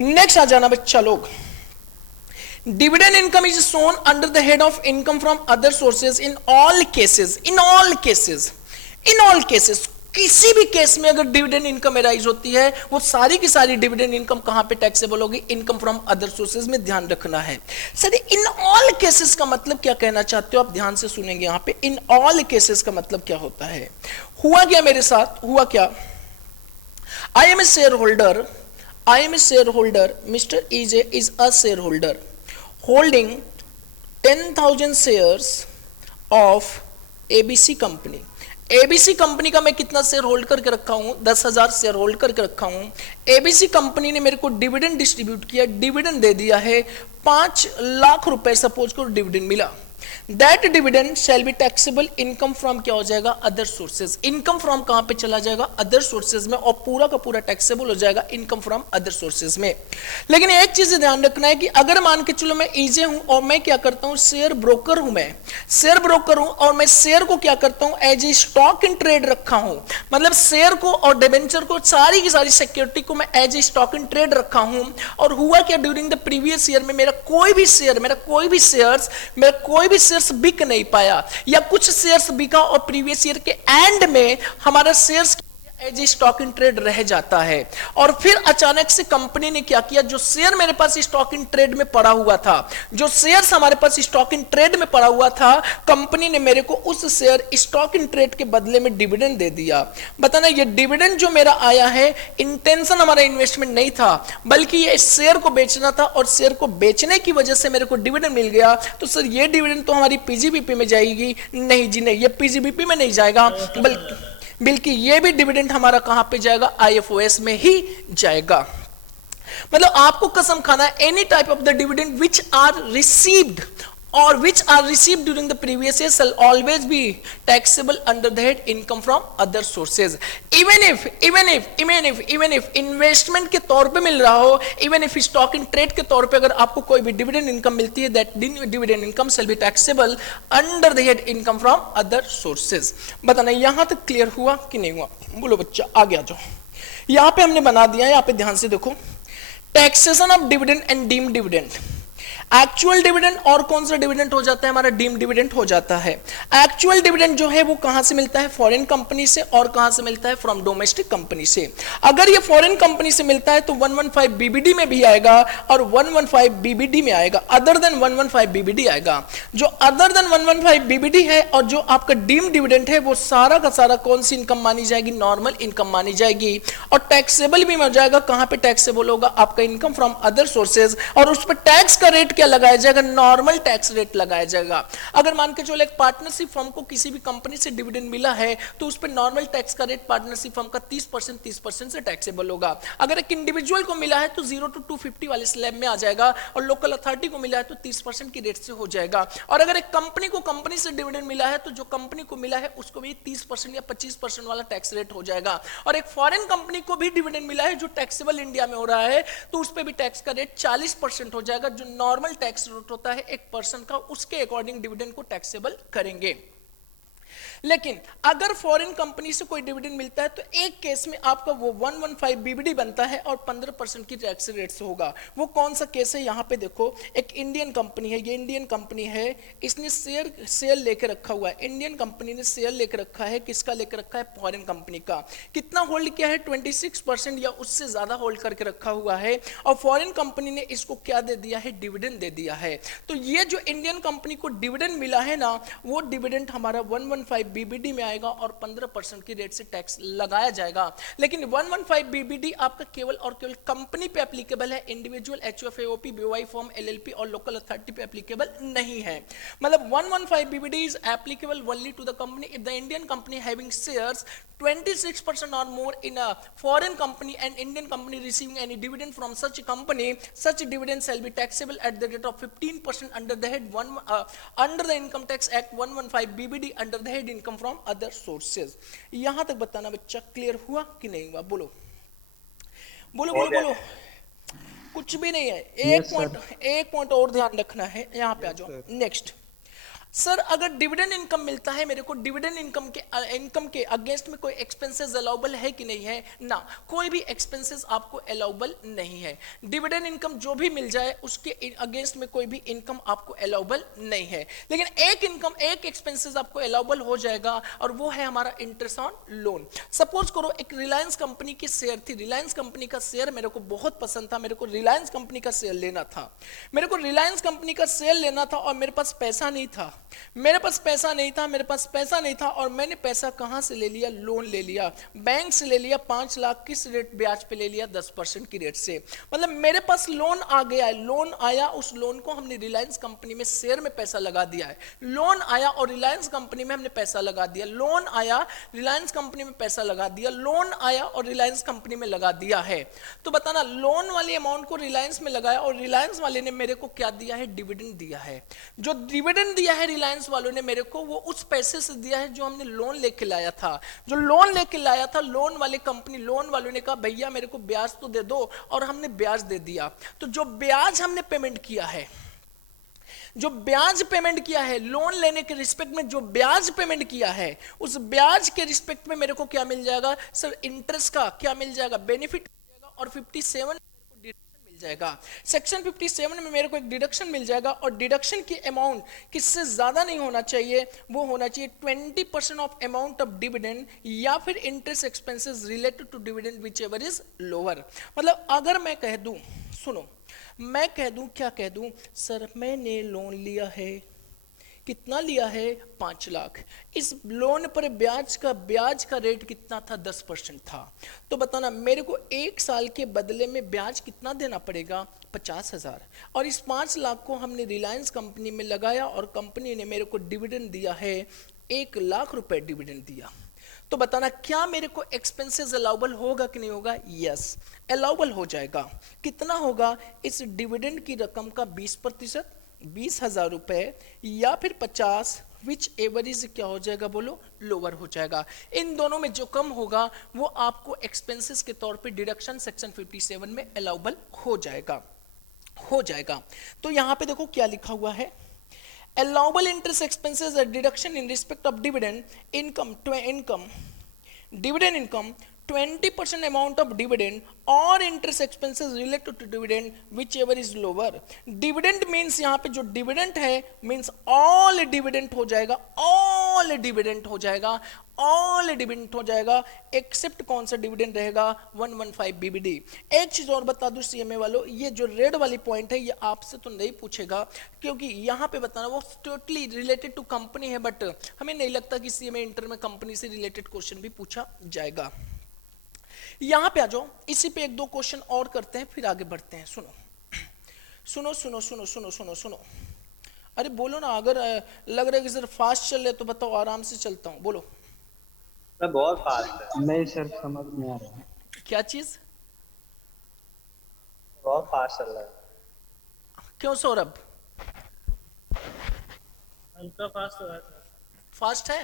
नेक्स्ट आ जाना बच्चा लोग, dividend income is shown under the head of income from other sources in all cases, किसी भी केस में अगर डिविडेंड इनकम अराइज होती है वो सारी की सारी डिविडेंड इनकम कहां पे टैक्सेबल होगी, इनकम फ्रॉम अदर सोर्सेज में। ध्यान रखना है सर, इन ऑल केसेस का मतलब क्या कहना चाहते हो आप, ध्यान से सुनेंगे। यहां पे इन ऑल केसेस का मतलब क्या होता है, हुआ क्या मेरे साथ, हुआ क्या, I am a share holder, mister EJ is a share holder holding 10,000 shares of ABC company. ABC company का मैं कितना शेयर होल्ड करके रखा हूं, 10,000 शेयर होल्ड करके रखा हूं। एबीसी कंपनी ने मेरे को डिविडेंड डिस्ट्रीब्यूट किया, डिविडेंड दे दिया है 5 लाख रुपए, सपोज को डिविडेंड मिला। That dividend shell be taxable income from क्या हो जाएगा, अदर सोर्सेज। इनकम फ्रॉम कहां पे चला जाएगा, अदर सोर्सेज में, और पूरा का पूरा टैक्सेबल हो जाएगा इनकम फ्रॉम अदर सोर्सेज में। लेकिन एक चीज ध्यान रखना है कि अगर मान के चलो मैं ईजे हूं और मैं क्या करता हूं, शेयर ब्रोकर हूं, मैं शेयर ब्रोकर हूं और मैं शेयर को क्या करता हूं, as a stock in trade रखा हूं, मतलब शेयर को और डिबेंचर को, सारी की सारी सिक्योरिटी को मैं as a stock in trade रखा हूं। और हुआ क्या, ड्यूरिंग द प्रीवियस ईयर में मेरा कोई भी शेयर्स बिक नहीं पाया, या कुछ शेयर्स बिका और प्रीवियस ईयर के एंड में हमारा shares as a stock in trade रह जाता है। और फिर अचानक से कंपनी ने क्या किया, जो शेयर मेरे पास स्टॉक इन ट्रेड में पड़ा हुआ था, जो शेयर्स हमारे पास स्टॉक इन ट्रेड में पड़ा हुआ था, कंपनी ने मेरे को उस शेयर स्टॉक इन ट्रेड के बदले में डिविडेंड दे दिया। बताना ये डिविडेंड जो मेरा आया है, इंटेंशन हमारा इन्वेस्टमेंट नहीं था, बल्कि ये शेयर को बेचना था, और शेयर को बेचने की वजह से मेरे को डिविडेंड मिल गया। तो सर ये डिविडेंड तो हमारी पीजीबीपी में जाएगी, नहीं जी नहीं, ये पीजीबीपी में नहीं जाएगा, बल्कि ये भी डिविडेंड हमारा कहां पे जाएगा, आईएफओएस में ही जाएगा। मतलब आपको कसम खाना है, any type of the dividend which are received during the previous year shall always be taxable under the head income from other sources, even if investment के तौर पे मिल रहा हो, even if stock in trade के तौर पे अगर आपको कोई भी डिविडेंड इनकम मिलती है, that dividend income shall be taxable under the head income from other sources। बताना यहां तक क्लियर हुआ कि नहीं हुआ, बोलो बच्चा आगे आ जाओ। यहां पे हमने बना दिया, यहां पे ध्यान से देखो, taxation of dividend and deemed dividend. Actual dividend और कौन सा डिविडेंड हो जाता है, हमारा डीम्ड डिविडेंड हो जाता है। एक्चुअल डिविडेंड जो है वो कहां से मिलता है, फॉरेन कंपनी से, और कहां से मिलता है, फ्रॉम डोमेस्टिक कंपनी से। अगर ये फॉरेन कंपनी से मिलता है तो 115 बीबीडी में भी आएगा और 115 बीबीडी में आएगा, अदर देन 115 बीबीडी आएगा। जो अदर देन 115 बीबीडी है और जो आपका डीम्ड डिविडेंड है, वो सारा का सारा कौन सी इनकम मानी जाएगी, नॉर्मल इनकम मानी जाएगी, और टैक्सेबल भी हो जाएगा। कहां पे टैक्सेबल होगा, आपका इनकम फ्रॉम अदर सोर्सेज, और उस पर टैक्स का रेट क्या लगाया जाएगा, नॉर्मल टैक्स रेट लगाया जाएगा। अगर मान के चलो एक पार्टनरशिप फर्म को किसी भी कंपनी से डिविडेंड मिला है तो उस पर नॉर्मल टैक्स का रेट पार्टनरशिप फर्म का 30% से टैक्सेबल होगा। अगर एक इंडिविजुअल को मिला है तो 0 to 250 वाले स्लैब में आ जाएगा, और लोकल अथॉरिटी को मिला है तो 30% की रेट से हो जाएगा। और अगर एक कंपनी को कंपनी से डिविडेंड मिला है तो जो कंपनी को मिला है उसको भी 30% या 25% वाला टैक्स रेट हो जाएगा। और एक फॉरेन कंपनी को भी डिविडेंड मिला है जो टैक्सेबल इंडिया में हो रहा है तो उस पर भी टैक्स का रेट 40% हो जाएगा। जो नॉर्मल टैक्स रेट होता है एक पर्सन का, उसके अकॉर्डिंग डिविडेंड को टैक्सेबल करेंगे। लेकिन अगर फॉरेन कंपनी से कोई डिविडेंड मिलता है तो एक केस में आपका वो 115 बीबीडी बनता है और 15% की टैक्स रेट से होगा। वो कौन सा केस है, यहाँ पे देखो, एक इंडियन कंपनी है, ये इंडियन कंपनी है, इसने शेयर लेके रखा हुआ है, इंडियन कंपनी ने शेयर लेके रखा है, किसका लेके रखा है, फॉरेन कंपनी का। कितना होल्ड किया है, 26% या उससे ज्यादा होल्ड करके रखा हुआ है, और फॉरेन कंपनी ने इसको क्या दे दिया है, डिविडेंड दे दिया है। तो ये जो इंडियन कंपनी को डिविडेंड मिला है ना, वो डिविडेंड हमारा 115 बीबीडी में आएगा और 15% की रेट से टैक्स लगाया जाएगा। लेकिन 115 बीबीडी आपका केवल और केवल कंपनी पे एप्लीकेबल है, individual HUF AOP, BOI firm, LLP और लोकल अथॉरिटी पे एप्लीकेबल नहीं है। मतलब 115 BBD is applicable only to the company if the Indian company having shares 26% or more in a foreign company and Indian company receiving any dividend from such a company, such dividend shall be taxable at the rate of 15% under the head under the Income Tax Act 115 BBD under the head income from other sources। यहां तक बताना बच्चा clear हुआ कि नहीं हुआ? बोलो बोलो बोलो बोलो। कुछ भी नहीं है। एक पॉइंट और ध्यान रखना है, यहां पे आ जाओ। नेक्स्ट सर, अगर डिविडेंड इनकम मिलता है मेरे को, डिविडेंड इनकम के अगेंस्ट में कोई एक्सपेंसेस अलाउबल है कि नहीं है? ना, कोई भी एक्सपेंसेस आपको अलाउबल नहीं है। डिविडेंड इनकम जो भी मिल जाए उसके अगेंस्ट में कोई भी इनकम आपको अलाउबल नहीं है। लेकिन एक एक्सपेंसेस आपको अलाउबल हो जाएगा और वो है हमारा इंटरेस्ट ऑन लोन। सपोज करो एक रिलायंस कंपनी की शेयर थी, रिलायंस कंपनी का शेयर मेरे को बहुत पसंद था, मेरे को रिलायंस कंपनी का शेयर लेना था, मेरे को रिलायंस कंपनी का शेयर लेना था और मेरे पास पैसा नहीं था, मेरे पास पैसा नहीं था और मैंने पैसा कहां से ले लिया? लोन ले लिया, बैंक से ले लिया 5 लाख। किस रेट ब्याज पे ले लिया? 10% की रेट से। मतलब मेरे पास लोन आ गया है, लोन आया, उस लोन को हमने रिलायंस कंपनी में शेयर में पैसा लगा दिया है। लोन आया और रिलायंस कंपनी में हमने पैसा लगा दिया, लोन आया रिलायंस कंपनी में पैसा लगा दिया, लोन आया और रिलायंस कंपनी में लगा दिया है। तो बताना, लोन वाली अमाउंट को रिलायंस में लगाया और रिलायंस वाले ने मेरे को क्या दिया है? डिविडेंड दिया है। जो डिविडेंड दिया है रिलायंस वालों ने मेरे को, वो उस पैसे से दिया है जो हमने लोन लेके लाया था। जो लोन लेके लाया था, लोन वालों ने कहा भैया मेरे को ब्याज तो दे दो, और हमने ब्याज दे दिया। तो जो ब्याज हमने पेमेंट किया है, लोन लेने के रिस्पेक्ट में जो ब्याज पेमेंट किया है, उस ब्याज के रिस्पेक्ट में मेरे को क्या मिल जाएगा? सर इंटरेस्ट का क्या मिल जाएगा? बेनिफिट मिल जाएगा। और 57 जाएगा। सेक्शन 57 में मेरे को एक डिडक्शन मिल जाएगा और डिडक्शन की अमाउंट किससे ज्यादा नहीं होना चाहिए, वो होना चाहिए 20% ऑफ अमाउंट ऑफ डिविडेंड या फिर interest expenses related to dividend whichever is lower. मतलब अगर मैं कह दूं, सुनो, मैं कह दूं, क्या कह दूं, सर मैंने लोन लिया है, कितना लिया है? 5 लाख। इस लोन पर ब्याज का रेट कितना था? 10% था। तो बताना मेरे को 1 साल के बदले में ब्याज कितना देना पड़ेगा? 50,000। और इस 5 लाख को हमने रिलायंस कंपनी में लगाया और कंपनी ने मेरे को डिविडेंड दिया है, 1 लाख रुपए डिविडेंड दिया। तो बताना क्या मेरे को एक्सपेंसेस अलाउबल होगा कि नहीं होगा? यस, अलाउबल हो जाएगा। कितना होगा? इस डिविडेंड की रकम का 20%, 20,000 रुपए या फिर 50, विच एवर इज क्या हो जाएगा? बोलो, लोअर हो जाएगा। इन दोनों में जो कम होगा वो आपको एक्सपेंसेस के तौर पे डिडक्शन सेक्शन 57 में अलाउबल हो जाएगा। तो यहां पे देखो क्या लिखा हुआ है, allowable interest expenses are deduction in respect of dividend income 20% amount of dividend or interest expenses related to dividend whichever is lower। dividend means यहाँ पे जो dividend है means all dividend हो जाएगा, एक्सेप्ट कौन सा डिविडेंड रहेगा? 115 बीबीडी। एक चीज और बता दूं सीएमए वालों, ये जो रेड वाली पॉइंट है ये आपसे तो नहीं पूछेगा क्योंकि यहाँ पे बताना वो टोटली रिलेटेड टू कंपनी है, बट हमें नहीं लगता कि सीएमए इंटर में कंपनी से रिलेटेड क्वेश्चन भी पूछा जाएगा। यहां पे आ जाओ, इसी पे 1-2 क्वेश्चन और करते हैं फिर आगे बढ़ते हैं। सुनो, अरे बोलो ना, अगर लग रहा है कि सर फास्ट चल रहे तो बताओ, आराम से चलता हूं, बोलो। बहुत फास्ट है। नहीं सर, समझ नहीं आ रहा। क्या चीज? बहुत फास्ट चल रहा है। क्यों सौरभ? हल्का फास्ट हो रहा है। फास्ट है?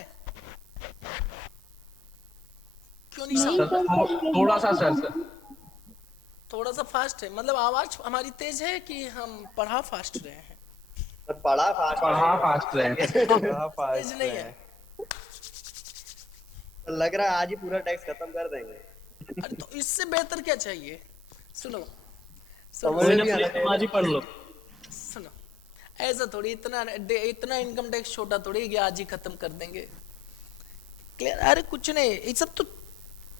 क्यों नहीं समझ? थोड़ा सा फास्ट है, मतलब आवाज हमारी तेज है कि हम पढ़ा फास्ट रहे हैं? पढ़ा फास्ट रहे हैं। तेज नहीं है। लग रहा है आज ही पूरा टैक्स खत्म कर देंगे। अरे तो इससे बेहतर क्या चाहिए? सुनो सुनो समझ कोई में ना, भी सुनो आना पूरी तुम आज ही चाहिए। पढ़ लो। सुनो, ऐसा थोड़ी, इतना इतना इनकम टैक्स छोटा थोड़ी है कि आज ही खत्म कर देंगे। क्लियर? अरे कुछ नहीं, ये सब तो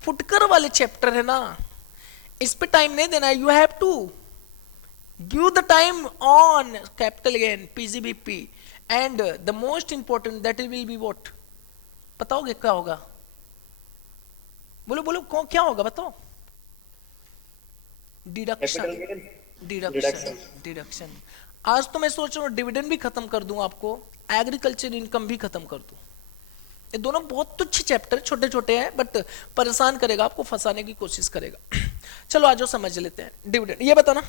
फुटकर वाले चैप्टर है ना, इस पे टाइम नहीं देना है। You have to give the time on capital gain, PGBP, and the most important that will be what? बताओगे क्या होगा? बोलो बोलो, क्या होगा बताओ? Deduction, capital gain, deduction, deduction. Deduction. आज तो मैं सोच रहा हूँ डिविडेंड भी खत्म कर दूं आपको, एग्रीकल्चर इनकम भी खत्म कर दूं। ये दोनों बहुत तुच्छ चैप्टर, छोटे छोटे हैं, बट परेशान करेगा आपको, फंसाने की कोशिश करेगा। चलो आज समझ लेते हैं डिविडेंड। ये बताना,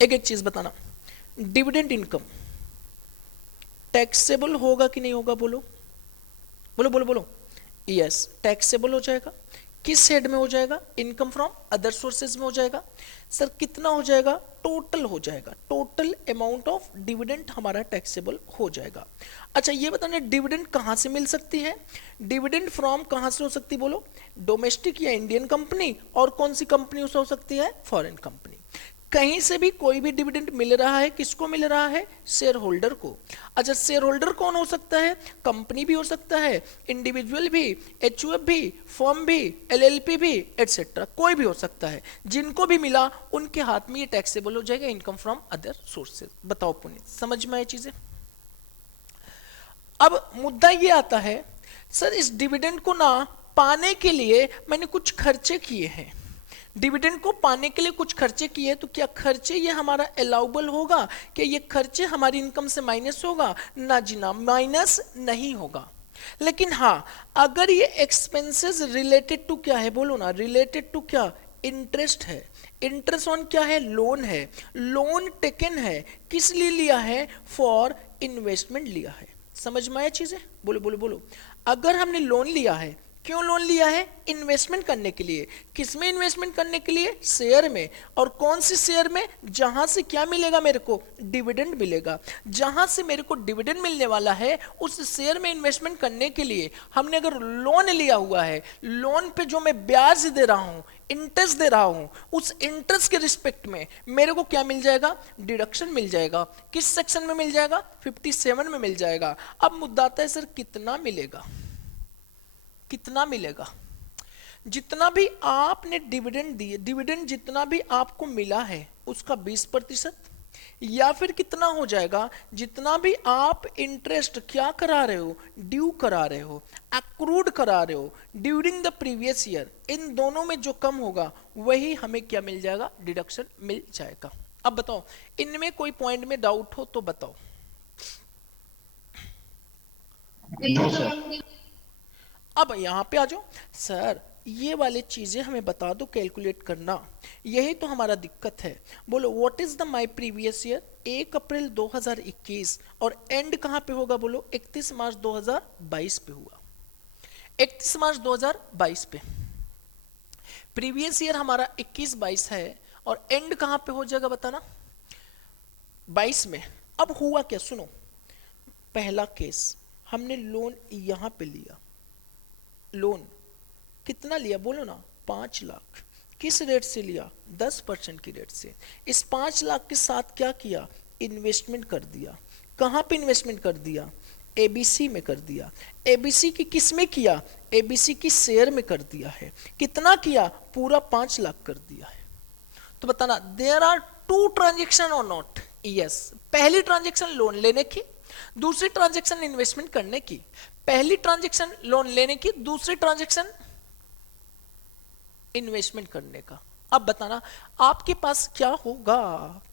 एक एक चीज बताना, डिविडेंड इनकम टैक्सेबल होगा कि नहीं होगा? बोलो बोलो बोलो बोलो। यस, टैक्सेबल हो जाएगा। किस हेड में हो जाएगा? इनकम फ्रॉम अदर सोर्सेज में हो जाएगा। सर कितना हो जाएगा? टोटल हो जाएगा, टोटल अमाउंट ऑफ डिविडेंड हमारा टैक्सेबल हो जाएगा। अच्छा ये बताना, डिविडेंड कहां से मिल सकती है? डिविडेंड फ्रॉम कहां से हो सकती? बोलो, डोमेस्टिक या इंडियन कंपनी, और कौन सी कंपनी से हो सकती है? Foreign company. कहीं से भी कोई भी डिविडेंड मिल रहा है, किसको मिल रहा है? शेयर होल्डर को। अच्छा शेयर होल्डर कौन हो सकता है? कंपनी भी हो सकता है, इंडिविजुअल भी, एचयूएफ भी, फर्म भी, एलएलपी भी, एटसेट्रा, कोई भी हो सकता है। जिनको भी मिला उनके हाथ में ये टैक्सेबल हो जाएगा, इनकम फ्रॉम अदर सोर्सेज। बताओ पुनीत, समझ में आई चीजें? अब मुद्दा ये आता है, सर इस डिविडेंड को ना पाने के लिए मैंने कुछ खर्चे किए हैं, डिविडेंड को पाने के लिए कुछ खर्चे किए, तो क्या खर्चे ये हमारा अलाउबल होगा? क्या ये खर्चे हमारी इनकम से माइनस होगा? ना जी ना, माइनस नहीं होगा। लेकिन हाँ, अगर ये एक्सपेंसेस रिलेटेड टू क्या है? बोलो ना, रिलेटेड टू क्या? इंटरेस्ट है। इंटरेस्ट ऑन क्या है? लोन है। लोन टेकन है, किस लिए लिया है? फॉर इन्वेस्टमेंट लिया है। समझ में आया चीजें? बोलो बोलो बोलो। अगर हमने लोन लिया है, क्यों लोन लिया है? इन्वेस्टमेंट करने के लिए। किसमें इन्वेस्टमेंट करने के लिए? शेयर में। और कौन सी शेयर में? जहां से क्या मिलेगा मेरे को? डिविडेंड मिलेगा। जहां से मेरे को डिविडेंड मिलने वाला है उस शेयर में इन्वेस्टमेंट करने के लिए हमने अगर लोन लिया हुआ है, लोन पे जो मैं ब्याज दे रहा हूं, इंटरेस्ट दे रहा हूं, उस इंटरेस्ट के रिस्पेक्ट में मेरे को क्या मिल जाएगा? डिडक्शन मिल जाएगा। किस सेक्शन में मिल जाएगा? 57 में मिल जाएगा। अब मुद्दा आता है, सर कितना मिलेगा? कितना मिलेगा? जितना भी आपने डिविडेंड दिए, डिविडेंड जितना भी आपको मिला है उसका 20%, या फिर कितना हो जाएगा? जितना भी आप इंटरेस्ट क्या करा रहे हो? ड्यू करा रहे हो, अक्रूड करा रहे हो ड्यूरिंग द प्रीवियस ईयर, इन दोनों में जो कम होगा वही हमें क्या मिल जाएगा? डिडक्शन मिल जाएगा। अब बताओ, इनमें कोई पॉइंट में डाउट हो तो बताओ। अब यहां पे आ जाओ, सर ये वाली चीजें हमें बता दो, कैलकुलेट करना, यही तो हमारा दिक्कत है। बोलो, what is the my previous year? 1 अप्रैल 2021, और एंड कहां पे होगा? बोलो 31 मार्च 2022 पे हुआ। 31 मार्च 2022 पे प्रीवियस ईयर हमारा 21-22 है, और एंड कहां पे हो जाएगा बताना? 22 में। अब हुआ क्या? सुनो, पहला केस, हमने लोन यहां पे लिया, लोन कितना लिया? बोलो ना, 5 लाख। किस रेट से लिया? 10% की रेट से। इस 5 लाख के साथ क्या किया? इन्वेस्टमेंट कर दिया। कहां पे इन्वेस्टमेंट कर दिया? एबीसी में कर दिया। एबीसी की किस में किया? एबीसी की शेयर में कर दिया है। कितना किया? पूरा 5 लाख कर दिया है। तो बताना, देयर आर 2 ट्रांजेक्शन और नॉट? यस। पहली ट्रांजेक्शन लोन लेने की, दूसरी ट्रांजेक्शन इन्वेस्टमेंट करने की। पहली ट्रांजेक्शन लोन लेने की, दूसरी ट्रांजेक्शन इन्वेस्टमेंट करने का। अब बताना आपके पास क्या होगा?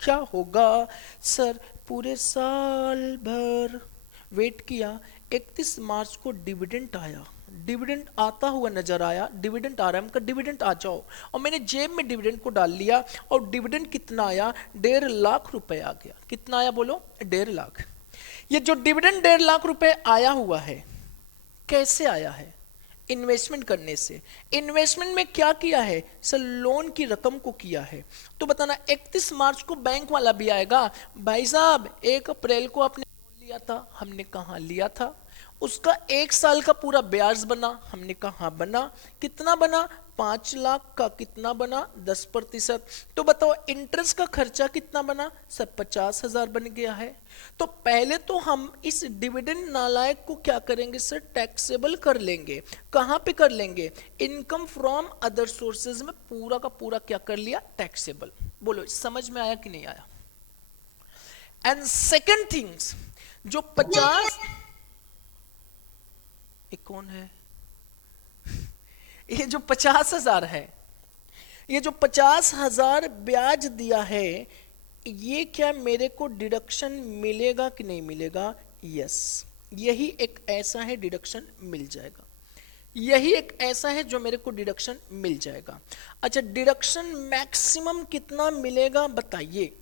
क्या होगा? सर पूरे साल भर वेट किया, 31 मार्च को डिविडेंड आया, डिविडेंड आता हुआ नजर आया, डिविडेंड आ रहा है, हमका डिविडेंड आ जाओ, और मैंने जेब में डिविडेंड को डाल लिया, और डिविडेंड कितना आया? 1.5 लाख रुपए आ गया। कितना आया? बोलो 1.5 लाख। ये जो डिविडेंड 1.5 लाख रुपए आया हुआ है, कैसे आया है? इन्वेस्टमेंट करने से। इन्वेस्टमेंट में क्या किया है? सर लोन की रकम को किया है। तो बताना, 31 मार्च को बैंक वाला भी आएगा, भाई साहब 1 अप्रैल को आपने लोन लिया था, हमने कहाँ लिया था? उसका 1 साल का पूरा ब्याज बना। हमने कहा हाँ बना। कितना बना? 5 लाख का कितना बना? 10%। तो बताओ इंटरेस्ट का खर्चा कितना बना? सर 50,000 बन गया है। तो पहले तो हम इस डिविडेंड नालायक को क्या करेंगे सर? टैक्सेबल कर लेंगे। कहां पे कर लेंगे? इनकम फ्रॉम अदर सोर्सेज में पूरा का पूरा क्या कर लिया? टैक्सेबल। बोलो समझ में आया कि नहीं आया? एंड सेकेंड थिंग्स, जो 50, ये कौन है? ये जो 50,000 है, ये जो 50,000 ब्याज दिया है, ये क्या मेरे को डिडक्शन मिलेगा कि नहीं मिलेगा? यस, यही एक ऐसा है डिडक्शन मिल जाएगा। यही एक ऐसा है जो मेरे को डिडक्शन मिल जाएगा। अच्छा, डिडक्शन मैक्सिमम कितना मिलेगा बताइए?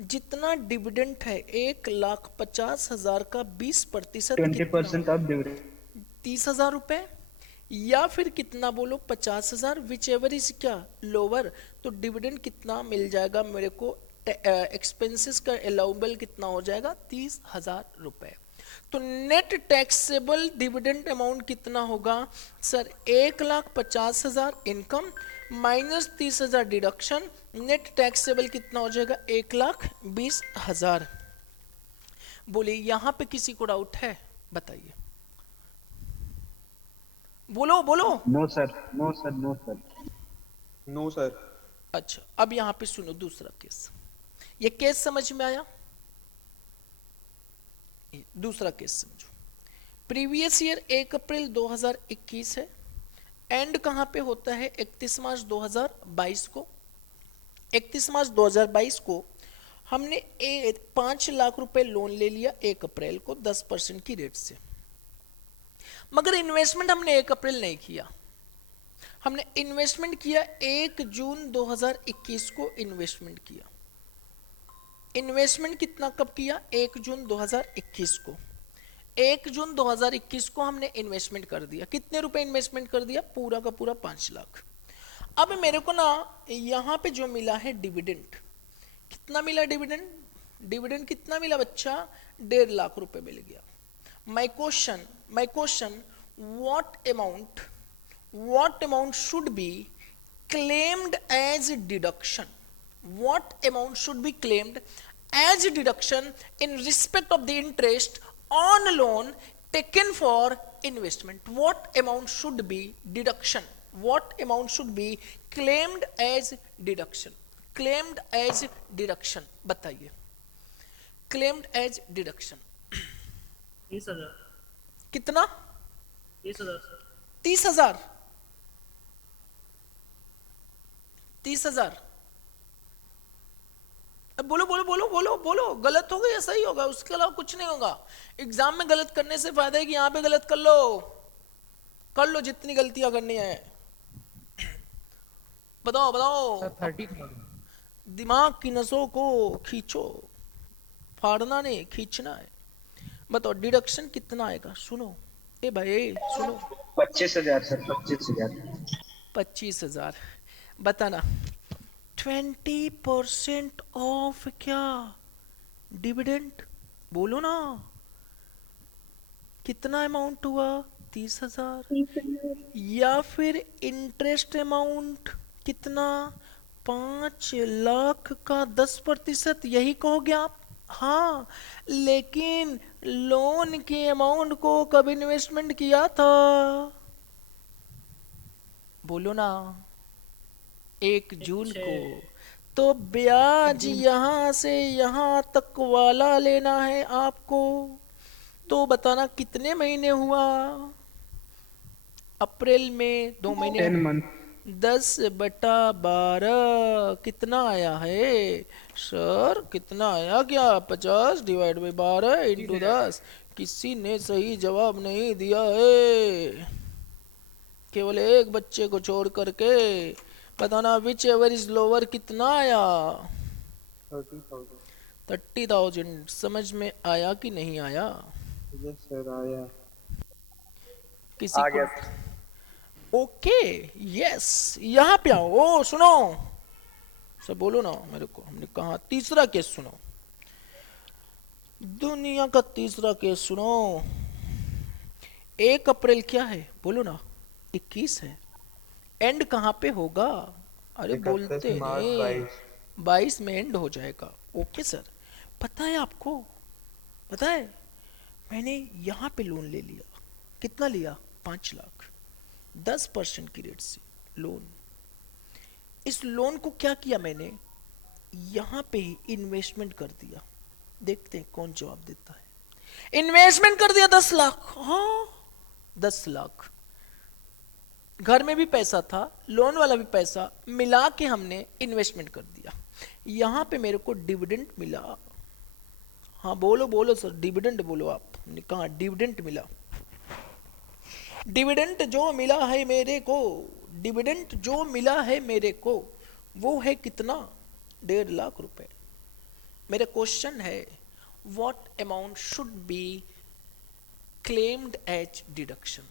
जितना डिविडेंड है 1,50,000 का 20% 20% ऑफ डिविडेंड। 30,000 रुपए, या फिर कितना बोलो? 50,000, विच एवर इज क्या लोअर। तो डिविडेंड कितना मिल जाएगा मेरे को? एक्सपेंसेस का अलाउबल कितना हो जाएगा? 30,000 रुपए। तो नेट टैक्सेबल डिविडेंड अमाउंट कितना होगा sir? 1,50,000 income minus 30,000 deduction, net taxable कितना हो जाएगा? 1,20,000। बोले यहां पे किसी को डाउट है? बताइए, बोलो बोलो। No sir, no sir, no sir. No sir. अच्छा, अब यहां पे सुनो दूसरा केस। ये केस समझ में आया? दूसरा केस समझो। प्रीवियस ईयर 1 अप्रैल 2021 है, एंड कहां पे होता है? 31 मार्च 2022 को। 31 मार्च 2022 को हमने 5 लाख रुपए लोन ले लिया 1 अप्रैल को 10% की रेट से, मगर इन्वेस्टमेंट हमने 1 अप्रैल नहीं किया। हमने इन्वेस्टमेंट किया 1 जून 2021 को इन्वेस्टमेंट किया। इन्वेस्टमेंट कितना कब किया? 1 जून 2021 को। 1 जून 2021 को हमने इन्वेस्टमेंट कर दिया। कितने रुपए इन्वेस्टमेंट कर दिया? पूरा का पूरा 5 लाख। अब मेरे को ना यहां पे जो मिला है डिविडेंड, कितना मिला डिविडेंड? डिविडेंड कितना मिला बच्चा? 1.5 लाख रुपए मिल गया। My question, what amount should be claimed as deduction? What amount should be claimed as deduction in respect of the interest on loan taken for investment? What amount should be deduction? What amount should be claimed as deduction? Claimed as deduction बताइए। claimed as deduction 30,000। कितना? 30,000 sir. 30,000। 30,000। अब बोलो बोलो बोलो बोलो बोलो, गलत होगा या सही होगा? उसके अलावा कुछ नहीं होगा। एग्जाम में गलत करने से फायदा है कि यहां पे गलत कर लो जितनी गलतियां करनी है। बताओ बताओ। 30,000। दिमाग की नसों को खींचो, फाड़ना नहीं खींचना है। बताओ डिडक्शन कितना आएगा? सुनो ए भाई सुनो। 25,000 सर, 25,000। 25,000। बताना 20% ऑफ क्या? डिविडेंड। बोलो ना कितना अमाउंट हुआ? 30,000। या फिर इंटरेस्ट अमाउंट कितना? 5 लाख का 10%, यही कहोगे आप? हाँ, लेकिन लोन के अमाउंट को कब इन्वेस्टमेंट किया था? बोलो ना। 1 जून को। तो ब्याज यहां से यहां तक वाला लेना है आपको। तो बताना कितने महीने हुआ? अप्रैल में 2 महीने। 10 मंथ। 10/12 कितना आया है सर? कितना आया क्या? 50 डिवाइड बाई 12 इंटू 10। किसी ने सही जवाब नहीं दिया है, केवल एक बच्चे को छोड़ करके। बताना विच एवर इज लोअर कितना आया? 30,000। 30,000। समझ में आया कि नहीं आया? यस सर, आया। किसी आ को? गया। Okay yes. यहां पे आओ। ओ सुनो सब, बोलो ना मेरे को। हमने कहा तीसरा केस सुनो, दुनिया का तीसरा केस सुनो। 1 अप्रैल क्या है बोलो ना, 21 है। एंड कहाँ पे होगा, अरे 31 बोलते मार्च नहीं, 22। 22 में एंड हो जाएगा। Okay sir. पता है आपको, पता है मैंने यहाँ पे लोन ले लिया, कितना लिया, 5 लाख, 10% की रेट से लोन। इस लोन को क्या किया मैंने, यहाँ पे ही इन्वेस्टमेंट कर दिया। देखते हैं कौन जवाब देता है। इन्वेस्टमेंट कर दिया 10 लाख, हाँ 10 लाख। घर में भी पैसा था, लोन वाला भी पैसा मिला के हमने इन्वेस्टमेंट कर दिया। यहाँ पे मेरे को डिविडेंड मिला। हाँ बोलो बोलो सर, डिविडेंड बोलो आप। हमने कहा डिविडेंड मिला। डिविडेंड जो मिला है मेरे को, डिविडेंड जो मिला है मेरे को, वो है कितना, 1.5 लाख रुपए। मेरा क्वेश्चन है, what amount should be claimed as deduction,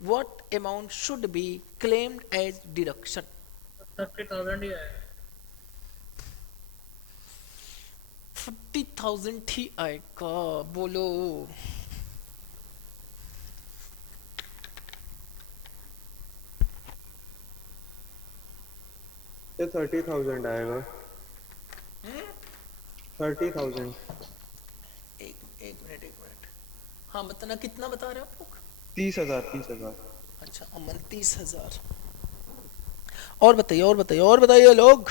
what amount should be claimed as deduction? 30,000 ही आएगा। 40,000 ही आएगा, बोलो। ये 30,000 आएगा। 30,000। एक मिनट। हाँ बताना, कितना बता रहे हो आप लोग? 30,000 30,000। अच्छा अमन 30,000। और बताइए लोग।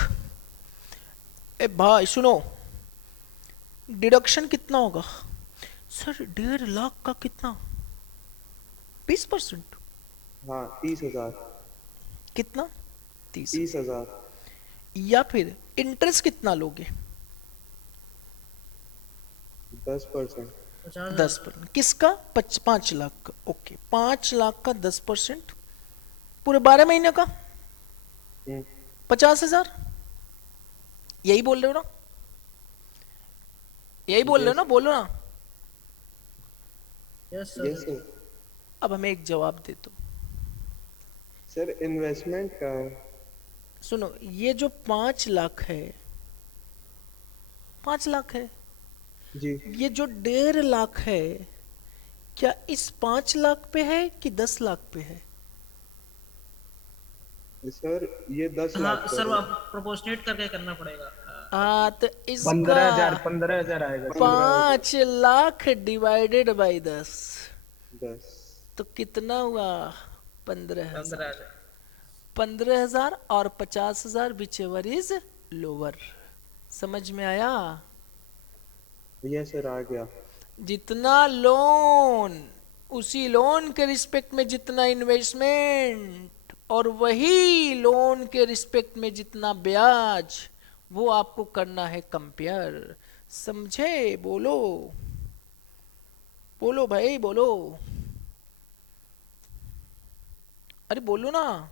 ए भाई सुनो, डिडक्शन कितना होगा सर? 1.5 लाख का कितना, 20%? हाँ 30,000। कितना, 30? 30,000। या फिर इंटरेस्ट कितना लोगे? 10%। 50,000। किसका? 5 लाख का। ओके, 5 लाख का 10%, पूरे 12 महीने का 50,000। यही बोल रहे हो ना, यही बोल रहे हो ना, बोलो ना। Yes sir. Yes sir. अब हमें एक जवाब दे दो। सर इन्वेस्टमेंट का है। सुनो, ये जो 5 लाख है, 5 लाख है, जी। ये जो 1.5 लाख है, क्या इस 5 लाख पे है कि 10 लाख पे है? सर ये 10 हाँ लाख सर, पर है। आप प्रोपोर्शनेट करके करना पड़ेगा। हाँ तो इसका 15,000 आएगा। 5 लाख डिवाइडेड बाई 10, 10। तो कितना हुआ, 15,000। 15,000। 15,000 और 50,000, विच एवर इज लोअर। समझ में आया? यस सर आ गया। जितना लोन, उसी लोन के रिस्पेक्ट में जितना इन्वेस्टमेंट, और वही लोन के रिस्पेक्ट में जितना ब्याज, वो आपको करना है कंपेयर। समझे? बोलो बोलो भाई बोलो, अरे बोलो ना।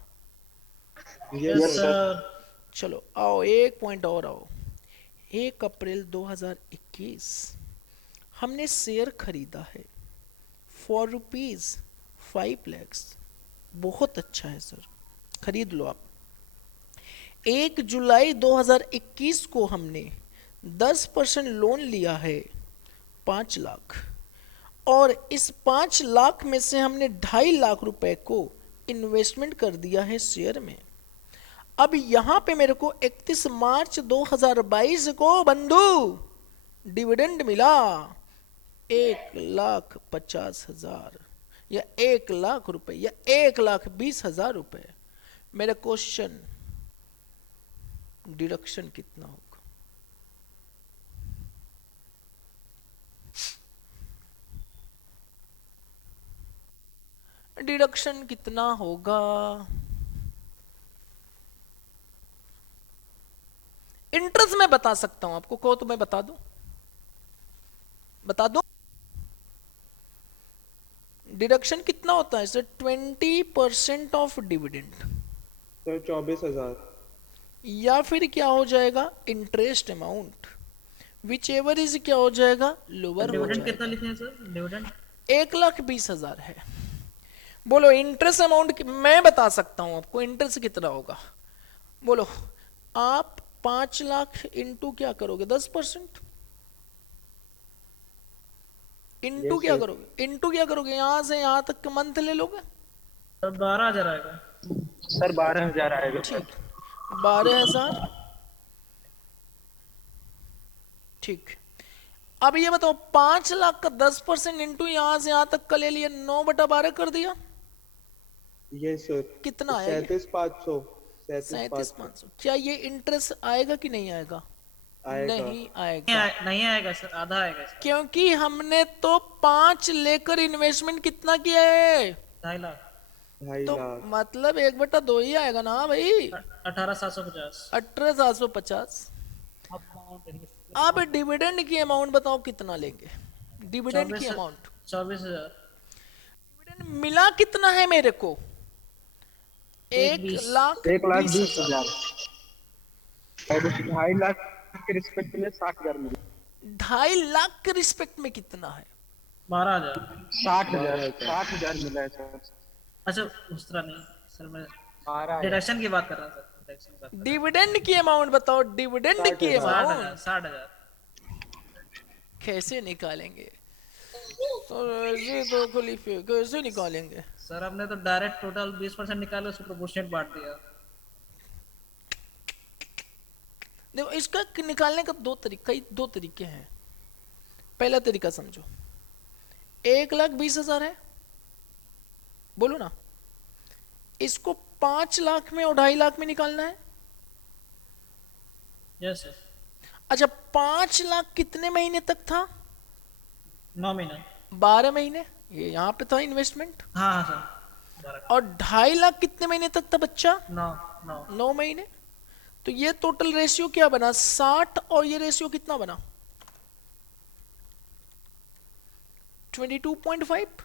Yes yes sir. सर। चलो आओ, एक पॉइंट और आओ। 1 अप्रैल 2021 हमने शेयर खरीदा है फॉर ₹5 लाख। बहुत अच्छा है सर, खरीद लो आप। 1 जुलाई 2021 को हमने 10% लोन लिया है, 5 लाख, और इस 5 लाख में से हमने 2.5 लाख रुपए को इन्वेस्टमेंट कर दिया है शेयर में। अब यहां पे मेरे को 31 मार्च 2022 को बंधु डिविडेंड मिला 1,50,000 या 1 लाख रुपए या 1,20,000 रुपए। मेरा क्वेश्चन, डिडक्शन कितना होगा? डिडक्शन कितना होगा? इंटरेस्ट मैं बता सकता हूं आपको, कहो तो मैं बता दूं, बता दो। डिडक्शन कितना होता है सर? 20% of dividend, sir 24,000। या फिर क्या हो जाएगा, interest amount, whichever is क्या हो जाएगा, लोअर हो डिविडेंड कितना जाएगा। लिखे हैं सर? डिविडेंड 1,20,000 है। बोलो इंटरेस्ट अमाउंट, मैं बता सकता हूं आपको इंटरेस्ट कितना होगा। बोलो आप 5 लाख इंटू क्या करोगे, 10%, इंटू Yes, क्या sir. करोगे, इंटू क्या करोगे, यहां से यहां तक का मंथ ले लोगे। सर 12,000 आएगा। सर 12,000 आएगा। ठीक, 12,000। ठीक, अब ये बताओ 5 लाख का 10% इंटू यहां से यहां तक का ले लिया, 9/12 कर दिया, यस सर। कितना आया ये? 37,500। 37,500। 37,500 क्या ये इंटरेस्ट आएगा कि नहीं आएगा? आएगा। नहीं नहीं, आएगा, नहीं आएगा सर, आधा आएगा इसका। क्योंकि हमने तो 5 लेकर इन्वेस्टमेंट कितना किया है, 2.5 लाख। 2.5 तो लाख। मतलब 1/2 ही आएगा ना भाई, 18,750। 18,750। अब डिविडेंड की अमाउंट बताओ कितना लेंगे, डिविडेंड की अमाउंट। 24,000। डिविडेंड मिला कितना है मेरे को, 1,20,000। 1,20,000। 2.5 लाख के रिस्पेक्ट में 60,000 मिले। 2.5 लाख के रिस्पेक्ट में कितना है, 12,000। 60,000 60,000 मिला है सर। अच्छा उस तरह नहीं सर, मैं 12,000। डिडक्शन की बात कर रहा हूँ सर, डिडक्शन की बात कर डिविडेंड की अमाउंट बताओ, डिविडेंड की रहा हूँ। अमाउंट 60,000। कैसे निकालेंगे, तो ऐसे तो खलीफे कैसे निकालेंगे। सर हमने तो डायरेक्ट टोटल 20% निकाला, उसको प्रोपोर्शनेट बांट दिया। देखो इसका निकालने का दो तरीके हैं। पहला तरीका समझो, 1,20,000 है, बोलो ना, इसको 5 लाख में और 2.5 लाख में निकालना है। Yes sir. अच्छा 5 लाख कितने महीने तक था, 9 महीने। 12 महीने, ये यहाँ पे था इन्वेस्टमेंट। हाँ हाँ सर। और 2.5 लाख कितने महीने तक था बच्चा, 9 9 महीने। तो ये टोटल रेशियो क्या बना, 60, और ये रेशियो कितना बना, 22.5।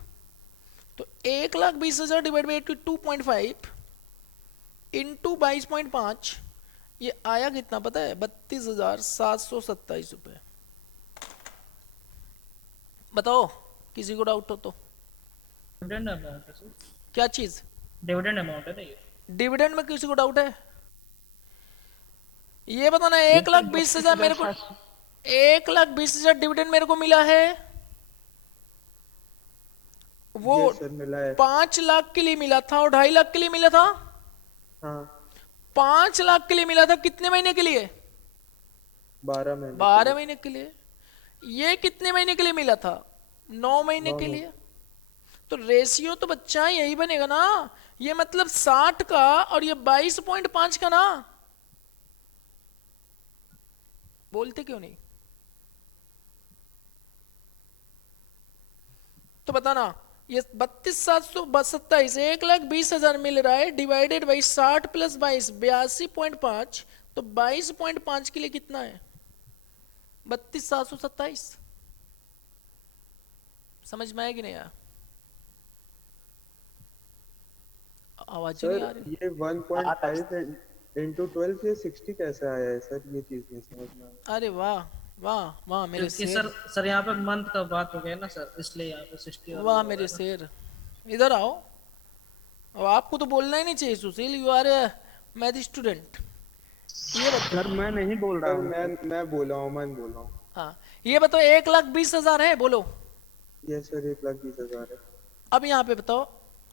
तो 1,20,000 डिवाइड बाई 2.5 इंटू 22.5, ये आया कितना पता है, 32,727 रुपए। बताओ किसी को डाउट हो तो। डिविडेंड अमाउंट है सर, क्या चीज, डिविडेंड अमाउंट है ना ये। डिविडेंड में किसी को डाउट है, ये बताना। 1,20,000 मेरे को, 1,20,000 डिविडेंड मेरे को मिला है, वो यस सर मिला है। 5 लाख के लिए मिला था और 2.5 लाख के लिए मिला था। हाँ 5 लाख के लिए मिला था, कितने महीने के लिए, 12 महीने। 12 महीने के लिए। ये कितने महीने के लिए मिला था, 9 महीने के लिए। तो रेशियो तो बच्चा यही बनेगा ना, ये मतलब 60 का और ये 22.5 का ना। बोलते क्यों नहीं, तो बताना। ये 32,727, 1,20,000 मिल रहा है, डिवाइडेड बाई 60 प्लस 22, 82.5। तो 22.5 के लिए कितना है, 32,727। समझ में आया कि नहीं आया, आवाज नहीं आ सर रही। ये 1.5 इंटू 12 ये 60 कैसे आया है सर, ये चीज नहीं समझ में आया। अरे वाह वाह वाह मेरे क्योंकि शेर, सर यहाँ पे मंथ का बात हो गया ना सर, इसलिए यहाँ पे 60 वाह मेरे शेर, इधर आओ। अब आपको तो बोलना ही नहीं चाहिए Sushil, you are a math student. ये बताओ, सर मैं नहीं बोल रहा सर हूँ। मैं बोला हूँ, मैं बोला हूँ। हाँ ये बताओ 1,20,000 है, बोलो। यस सर 1,20,000 है। अब यहाँ पे बताओ,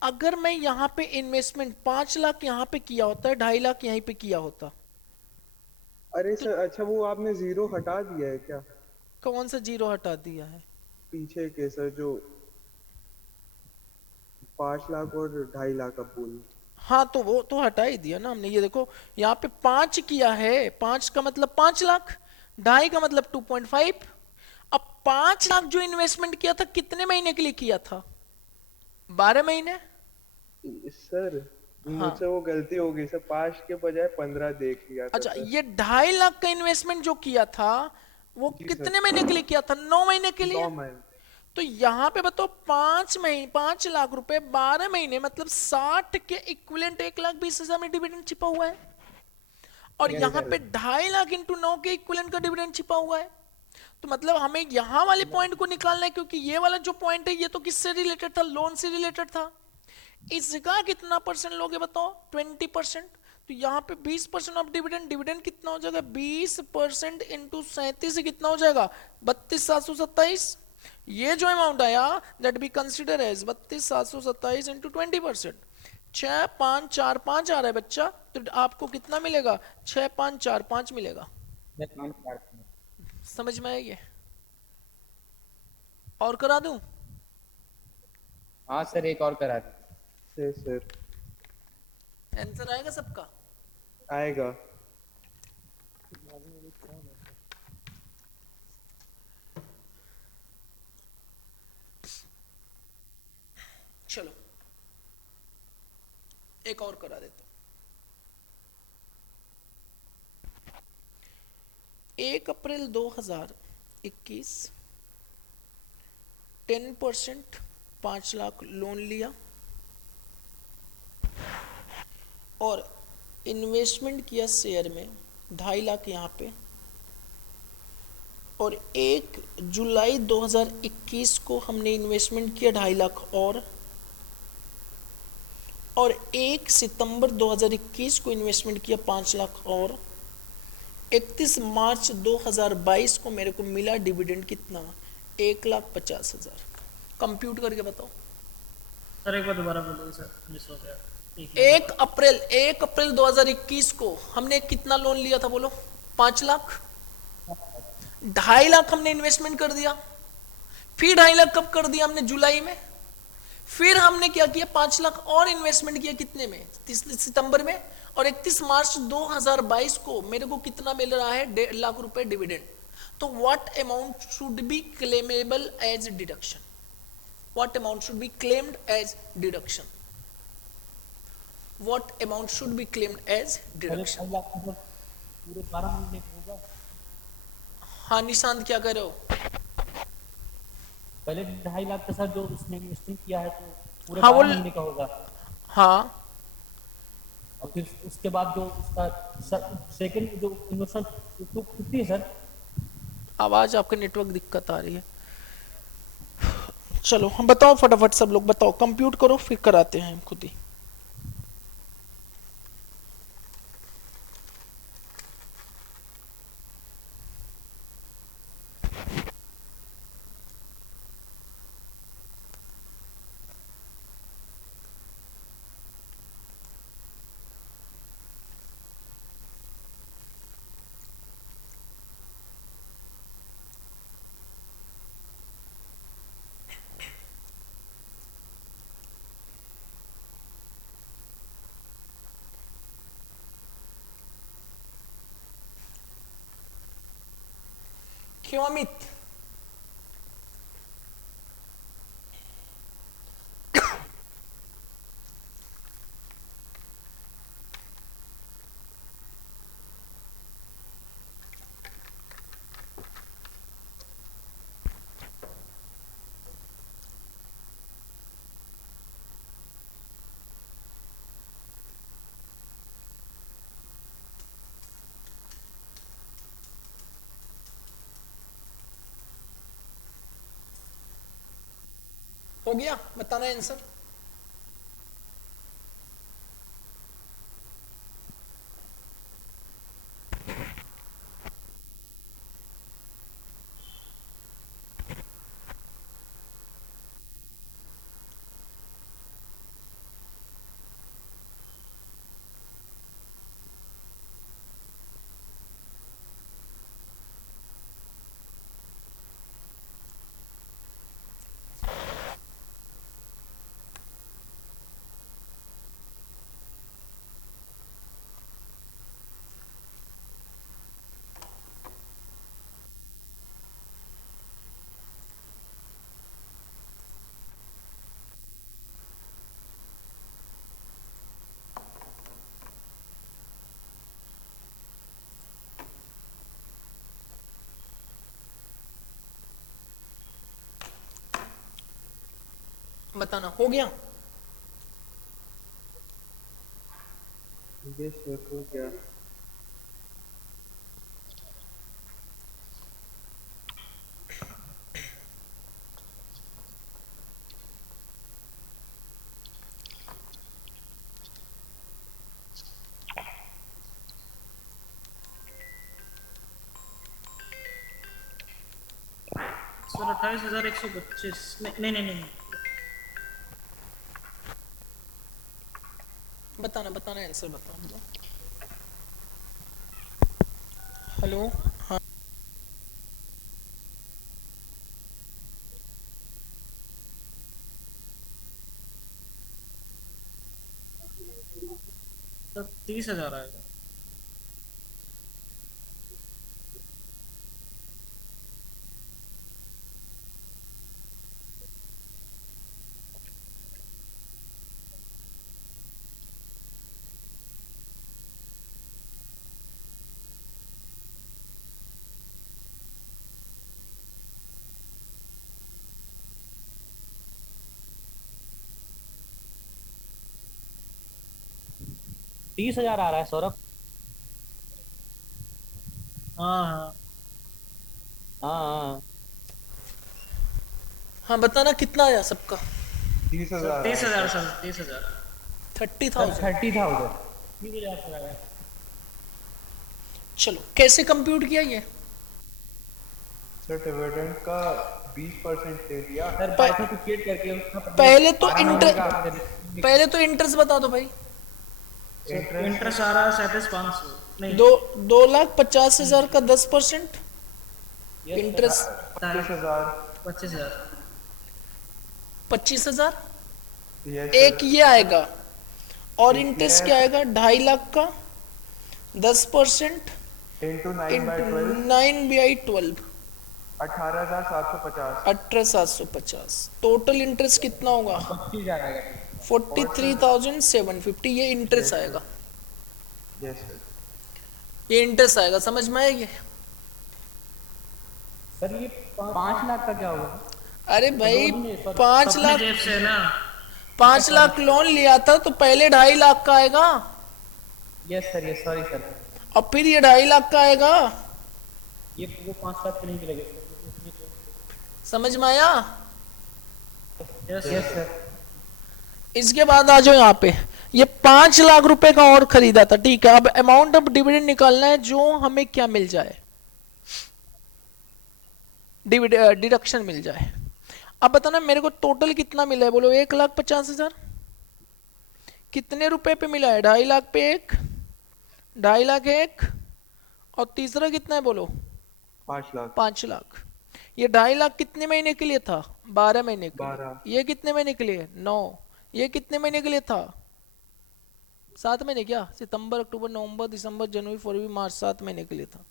अगर मैं यहाँ पे इन्वेस्टमेंट 5 लाख यहाँ पे किया होता है, 2.5 लाख यहीं पे किया होता। अरे सर अच्छा वो आपने जीरो हटा दिया है क्या, कौन सा जीरो हटा दिया है, पीछे के सर जो 5 लाख और 2.5 लाख आप बोल। हाँ तो वो तो हटा ही दिया ना हमने। ये देखो यहाँ पे 5 किया है, 5 का मतलब 5 लाख, 2.5 का मतलब 2.5। अब 5 लाख जो इन्वेस्टमेंट किया था कितने महीने के लिए किया था, 12 महीने। सर मुझसे वो गलती हो गई सर, 5 के बजाय 15 देख लिया था अच्छा सर। ये 2.5 लाख का इन्वेस्टमेंट जो किया था वो कितने महीने के लिए किया था, 9 महीने के लिए। 9 महीने। तो यहाँ पे बताओ 5 लाख रुपए 12 महीने मतलब 60 के इक्विवेलेंट 1,20,000 में डिविडेंड छिपा हुआ है। और यहाँ पे 2.5 लाख इंटू 9 के इक्विवेलेंट का डिविडेंड छिपा हुआ है। तो मतलब हमें यहाँ वाले पॉइंट को निकालना है, क्योंकि ये वाला जो पॉइंट है ये तो किससे रिलेटेड था, लोन से रिलेटेड था। इसका कितना परसेंट लोगे बताओ, 20%। तो यहाँ पे 20% ऑफ डिविडेंड, डिविडेंड कितना हो जाएगा 20% इंटू 37 कितना हो जाएगा 32,727। ये जो अमाउंट आया that be consider as 32,727 into 20%। 6,545 आ रहा है बच्चा, तो आपको कितना मिलेगा? 6,545 मिलेगा। मैं काउंट करता हूँ। समझ में आया ये? और करा दूं? हाँ सर, एक और करा दीजिए। सर आंसर आएगा सबका? आएगा। चलो एक और करा देता हूं। 1 अप्रैल 2021 10% 5 लाख लोन लिया और इन्वेस्टमेंट किया शेयर में 2.5 लाख यहाँ पे, और 1 जुलाई 2021 को हमने इन्वेस्टमेंट किया 2.5 लाख और 1 सितंबर 2021 को इन्वेस्टमेंट किया 5 लाख और 31 मार्च 2022 को मेरे को मिला डिविडेंड कितना? 1,50,000। कंप्यूट करके बताओ। सर एक बार दोबारा बोलिए सर, मिस हो गया। 1 अप्रैल 2021 को हमने कितना लोन लिया था बोलो? 5 लाख। 2.5 लाख हमने इन्वेस्टमेंट कर दिया, फिर 2.5 लाख कब कर दिया हमने? जुलाई में। फिर हमने क्या किया? 5 लाख और इन्वेस्टमेंट किया कितने में? 30 सितंबर में। और 31 मार्च 2022 को मेरे को कितना मिल रहा है? 1.5 लाख रुपए डिविडेंड। तो what amount should be claimable as deduction? What amount should be claimed as deduction? What amount should be claimed as deduction? पूरे 12 महीने का होगा। हाँ निशांत क्या कह रहे हो? पहले 2.5 लाख के साथ जो उसने इन्वेस्टिंग किया है तो पूरे हाँ 12 महीने का होगा। हाँ और फिर उसके बाद जो उसका सेकंड जो इन्वेस्टमेंट तो कितनी है सर? आवाज आपके नेटवर्क दिक्कत आ रही है। चलो हम बताओ फटाफट, सब लोग बताओ, कंप्यूट करो फिर कराते हैं हम खुद ही। क्यों अमित? हो गया? बताना आंसर। बताना हो गया? ये सर हो गया। सर 28,125 नहीं नहीं नहीं बताना बताना आंसर बताओ तो। हेलो। हाँ सर 30,000 आएगा। तीस हजार आ रहा है सौरभ। हाँ हाँ हाँ हाँ। हाँ बताना कितना आया सबका। 30,000 30,000 सर 30,000। 30,000। 30,000। 30,000 सर आया। चलो कैसे कंप्यूट किया ये। सर डिविडेंड का 20% दे दिया। सर प- बाइफरकेट करके उसका पहले तो 12 महीने का पहले तो इंटरेस्ट बता दो भाई। सर इंटरेस्ट आ रहा है 37,500 नहीं 2,50,000 का 10%। इंटरेस्ट 25,000। 25,000। 25,000। यस एक सर। ये आएगा और एक इंटरेस्ट ये क्या आएगा 2.5 लाख का 10% इंटू 9/12 इंटू 9/12 18,750। 18,750। टोटल इंटरेस्ट कितना होगा 25,000 आएगा। 43,750। ये इंटरेस्ट Yes, आएगा। Yes sir. ये इंटरेस्ट आएगा समझ में आया ये। सर ये 5 लाख का क्या होगा। अरे भाई लोन नहीं, sorry, 5 अपने लाख जेब से ना 5 लाख लोन लिया था तो पहले 2.5 लाख का आएगा yes sir yes sorry sir. और फिर ये 2.5 लाख का आएगा। ये वो 5 लाख के नहीं मिलेगा। समझ में आया। Yes yes sir. इसके बाद आ जाओ यहाँ पे। ये 5 लाख रुपए का और खरीदा था ठीक है। अब अमाउंट ऑफ डिविडेंड निकालना है जो हमें क्या मिल जाए डिडक्शन मिल जाए। अब बताना मेरे को टोटल कितना मिला है बोलो। 1,50,000 कितने रुपए पे मिला है 2.5 लाख पे एक 2.5 लाख एक और तीसरा कितना है बोलो 5 लाख। 5 लाख। ये 2.5 लाख कितने महीने के लिए था 12 महीने के 12। लिए। ये कितने महीने के लिए 9। ये कितने महीने के लिए था 7 महीने क्या सितंबर अक्टूबर नवंबर दिसंबर जनवरी फरवरी मार्च 7 महीने के लिए था।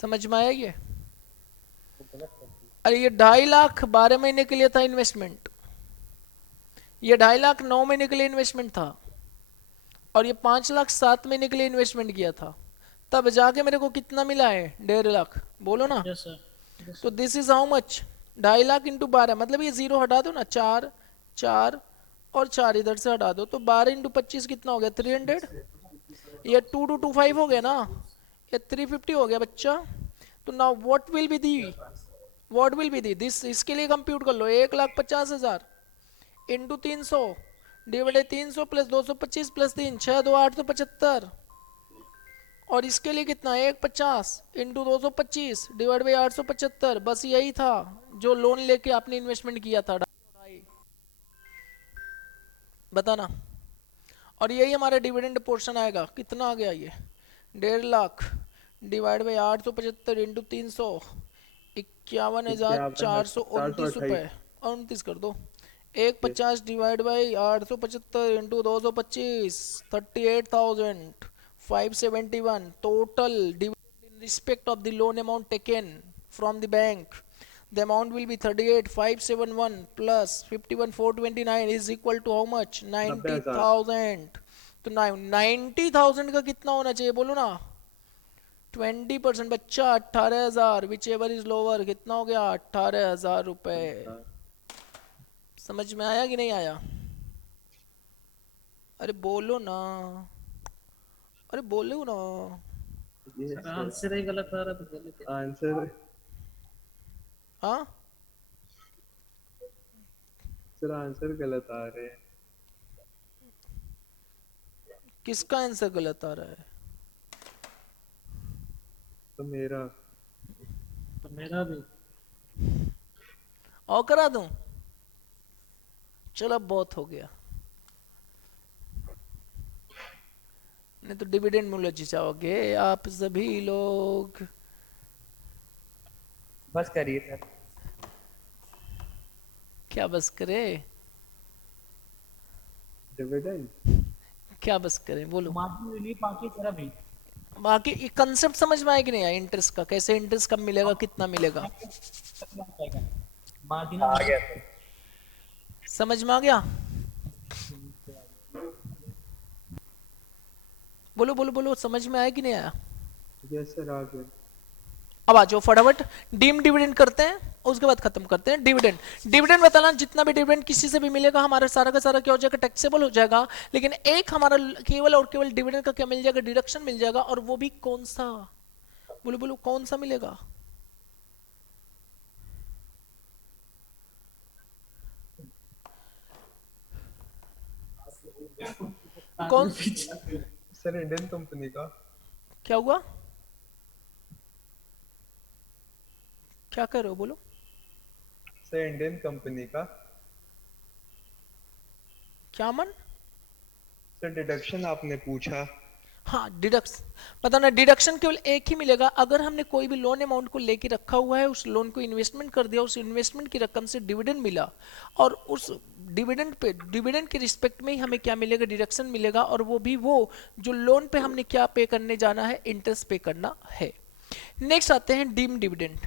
समझ में आया ये। अरे ये 2.5 लाख 12 महीने के लिए था इन्वेस्टमेंट। ये 2.5 लाख 9 महीने के लिए इन्वेस्टमेंट था और ये 5 लाख 7 महीने के लिए इन्वेस्टमेंट किया था। तब जाके मेरे को कितना मिला है 1.5 लाख बोलो ना। Yes sir. तो this is how much 2.5 lakh into 12 मतलब ये 0 हटा दो ना 4 4 और 4 इधर से हटा दो तो 12 इंटू 25 कितना हो गया 300। ये 2,225 हो गया ना। ये 350 हो गया बच्चा। तो now what will be the this इसके लिए कंप्यूट कर लो 1,50,000 इंटू 300 डिवाइडेड 300 प्लस 225 प्लस 3 6 2 875 और इसके लिए कितना 1,50 इंटू 225 डिवाइड बाई 875। बस यही था जो लोन लेके आपने इन्वेस्टमेंट किया था 2.5 बताना। और यही हमारा डिविडेंड पोर्शन आएगा कितना आ गया ये 1.5 लाख डिवाइड बाई 875 इंटू 300 51,429 रुपए 51,428। और 29 कर दो 1,50 divide by 875 into 225 38,571 total dividend in respect of the loan amount taken from the bank. The amount will be 38,571 plus 51,429 is equal to how much 90,000। 90,000। तो 90,000 का कितना होना चाहिए बोलो ना 20% बच्चा 18,000 विच एवर इज लोअर कितना हो गया 18,000 रुपए। समझ में आया कि नहीं आया। अरे बोलो ना अरे बोलो ना। सर आंसर ही गलत आ रहा तो गलत है। आंसर हाँ सर आंसर गलत आ रहे हैं। किसका आंसर गलत आ रहा है तो मेरा तो मेरा भी। और करा दूं? चलो अब बहुत हो गया, नहीं तो डिविडेंड में उलझ जाओगे आप सभी लोग। बस करिए सर। क्या बस करे? डिविडेंड। क्या बस करें बोलो। मार्जिन रिलीफ बाकी सर अभी। बाकी ये कंसेप्ट समझ में आया कि नहीं आया इंटरेस्ट का? कैसे इंटरेस्ट कब मिलेगा, कितना मिलेगा? मार्जिन आ गया सर। समझ में आ गया? बोलो बोलो बोलो, समझ में आया कि नहीं आया? यस सर, आ गया। अब आ जाओ फटाफट, डीम डिविडेंड करते हैं, उसके बाद खत्म करते हैं। डिविडेंड, डिविडेंड बताना, जितना भी डिविडेंड किसी से भी मिलेगा हमारा सारा का सारा क्या हो जाएगा? टैक्सेबल हो जाएगा। लेकिन एक हमारा केवल और केवल डिविडेंड का क्या मिल जाएगा? डिडक्शन मिल जाएगा। और वो भी कौन सा? बोलो बोलो, कौन सा मिलेगा? कौन? सर इंडियन कंपनी का। क्या हुआ? क्या कर रहे हो बोलो? सर इंडियन कंपनी का। क्या मन? सर डिडक्शन आपने पूछा। हाँ डिडक्शन, पता ना, डिडक्शन केवल एक ही मिलेगा अगर हमने कोई भी लोन अमाउंट को लेके रखा हुआ है, उस लोन को इन्वेस्टमेंट कर दिया, उस इन्वेस्टमेंट की रकम से डिविडेंड मिला, और उस डिविडेंड पे, डिविडेंड के रिस्पेक्ट में ही हमें क्या मिलेगा? डिडक्शन मिलेगा। और वो भी वो जो लोन पे हमने क्या पे करने जाना है? इंटरेस्ट पे करना है। नेक्स्ट आते हैं डीम डिविडेंड।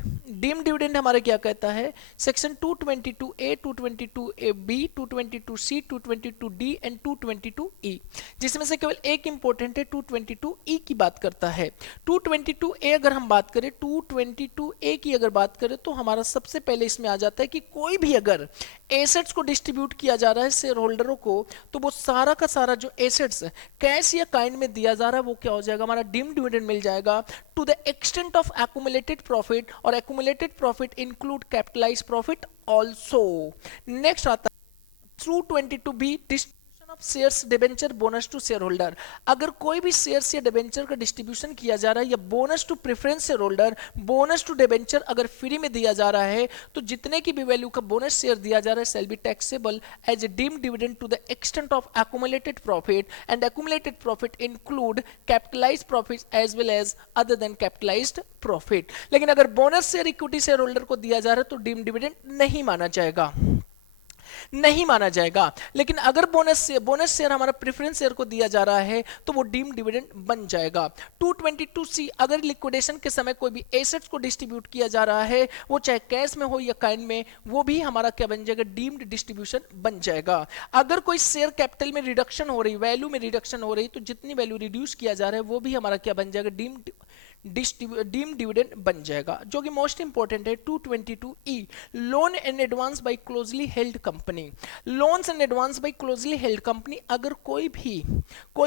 डीम डिविडेंड हमारा क्या कहता है? Section 222A, 222B, 222C, 222D and 222E, जिसमें से केवल एक इंपॉर्टेंट है, 222E की बात करता है। 222A अगर हम बात करें, 222A की अगर बात करें तो हमारा सबसे पहले इसमें आ जाता है कि कोई भी अगर एसेट्स को डिस्ट्रीब्यूट किया जा रहा है शेयर होल्डरों को, तो वो सारा का सारा जो एसेट्स कैश या काइंड में दिया जा रहा है वो क्या हो जाएगा? हमारा डीम डिविडेंड मिल जाएगा। To the extent of accumulated profit, और accumulated profit include capitalized profit also। next आता है 222B, distribution of shares, debenture, bonus to share holder. अगर कोई भी शेयर्स या डिबेंचर का डिस्ट्रीब्यूशन किया जा रहा है, या bonus to preference share holder, bonus to debenture अगर फ्री में दिया जा रहा है, तो जितने की भी वैल्यू का बोनस शेयर दिया जा रहा है shall be taxable as a deemed dividend to the extent of accumulated profit, and accumulated profit include capitalized profits as well as other than capitalized profit। लेकिन अगर bonus share equity share holder को दिया जा रहा है तो deemed dividend नहीं माना जाएगा, नहीं माना जाएगा। लेकिन अगर बोनस शेयर हमारा प्रेफरेंस शेयर को दिया जा रहा है तो वो डीम डिविडेंड बन जाएगा। 222C, अगर लिक्विडेशन के समय कोई भी एसेट्स को डिस्ट्रीब्यूट किया जा रहा है, वो चाहे कैश में हो या काइंड में, वो भी हमारा क्या बन जाएगा? डीम्ड डिस्ट्रीब्यूशन बन जाएगा। अगर कोई शेयर कैपिटल में रिडक्शन हो रही, वैल्यू में रिडक्शन हो रही, तो जितनी वैल्यू रिड्यूस किया जा रहा है वो भी हमारा क्या बन जाएगा? डीम डिविडेंड बन जाएगा। जो कि मोस्ट इंपॉर्टेंट है 222E, loan and advance by closely held company. Loans and advance by closely held company, अगर कोई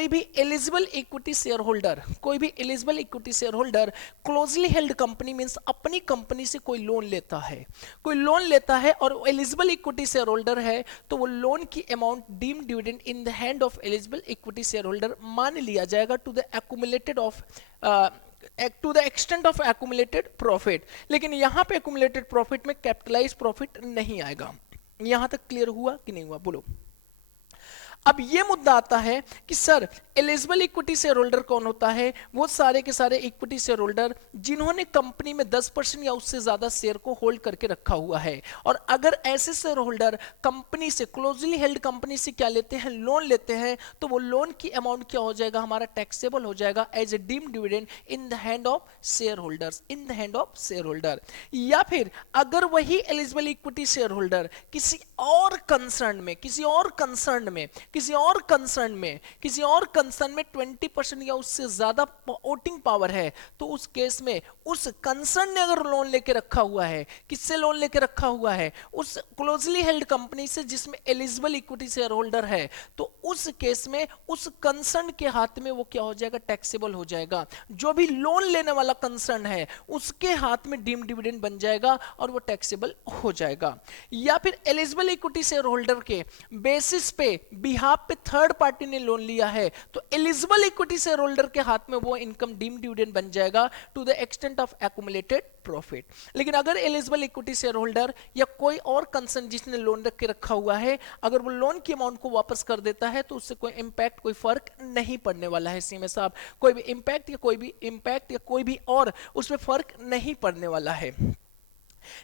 भी एलिजिबल इक्विटी शेयर होल्डर, कोई भी eligible equity share holder closely held company means अपनी कंपनी से कोई लोन लेता है, कोई लोन लेता है और एलिजिबल इक्विटी शेयर होल्डर है, तो वो लोन की amount deem dividend in the hand of eligible equity share holder मान लिया जाएगा to the accumulated of to the extent of accumulated profit. लेकिन यहां पे एक्यूमुलेटेड प्रॉफिट में कैपिटलाइज प्रॉफिट नहीं आएगा। यहां तक क्लियर हुआ कि नहीं हुआ बोलो? अब ये मुद्दा आता है कि sir eligible equity share holder कौन होता है? वो सारे के सारे इक्विटी शेयर होल्डर जिन्होंने कंपनी में 10% या उससे ज्यादा शेयर को होल्ड करके रखा हुआ है। और अगर ऐसे शेयर होल्डर कंपनी से, क्लोजली हेल्ड कंपनी से क्या लेते हैं? लोन लेते हैं, तो वो लोन की अमाउंट क्या हो जाएगा? हमारा टैक्सेबल हो जाएगा as a deemed dividend in the hand of share holders, in the hand of share holder. या फिर अगर वही एलिजिबल इक्विटी शेयर होल्डर किसी और कंसर्न में, किसी और कंसर्न में 20% या उससे ज्यादा वोटिंग पावर है, तो उस केस में उस कंसर्न ने अगर लोन लेके रखा हुआ है, किससे लोन लेके रखा हुआ है? उस क्लोजली हेल्ड कंपनी से जिसमें एलिजिबल इक्विटी शेयर होल्डर है, तो उस केस में उस कंसर्न के हाथ में वो क्या हो जाएगा? टैक्सेबल हो जाएगा। जो भी लोन लेने वाला कंसर्न है उसके हाथ में डीम डिविडेंड बन जाएगा और वो टैक्सेबल हो जाएगा। या फिर एलिजिबल इक्विटी शेयर होल्डर के बेसिस पे, बिहाफ पे थर्ड पार्टी ने लोन लिया है तो एलिजिबल इक्विटी शेयर होल्डर के हाथ में वो इनकम डीम्ड डिविडेंड बन जाएगा to the extent of accumulated profit. लेकिन अगर एलिजिबल इक्विटी शेयर होल्डर या कोई और कंसर्न जिसने लोन रख के रखा हुआ है, अगर वो लोन की अमाउंट को वापस कर देता है तो उससे कोई इंपैक्ट, कोई फर्क नहीं पड़ने वाला है सीएमए साहब, कोई भी इंपैक्ट या कोई भी और उसमें फर्क नहीं पड़ने वाला है।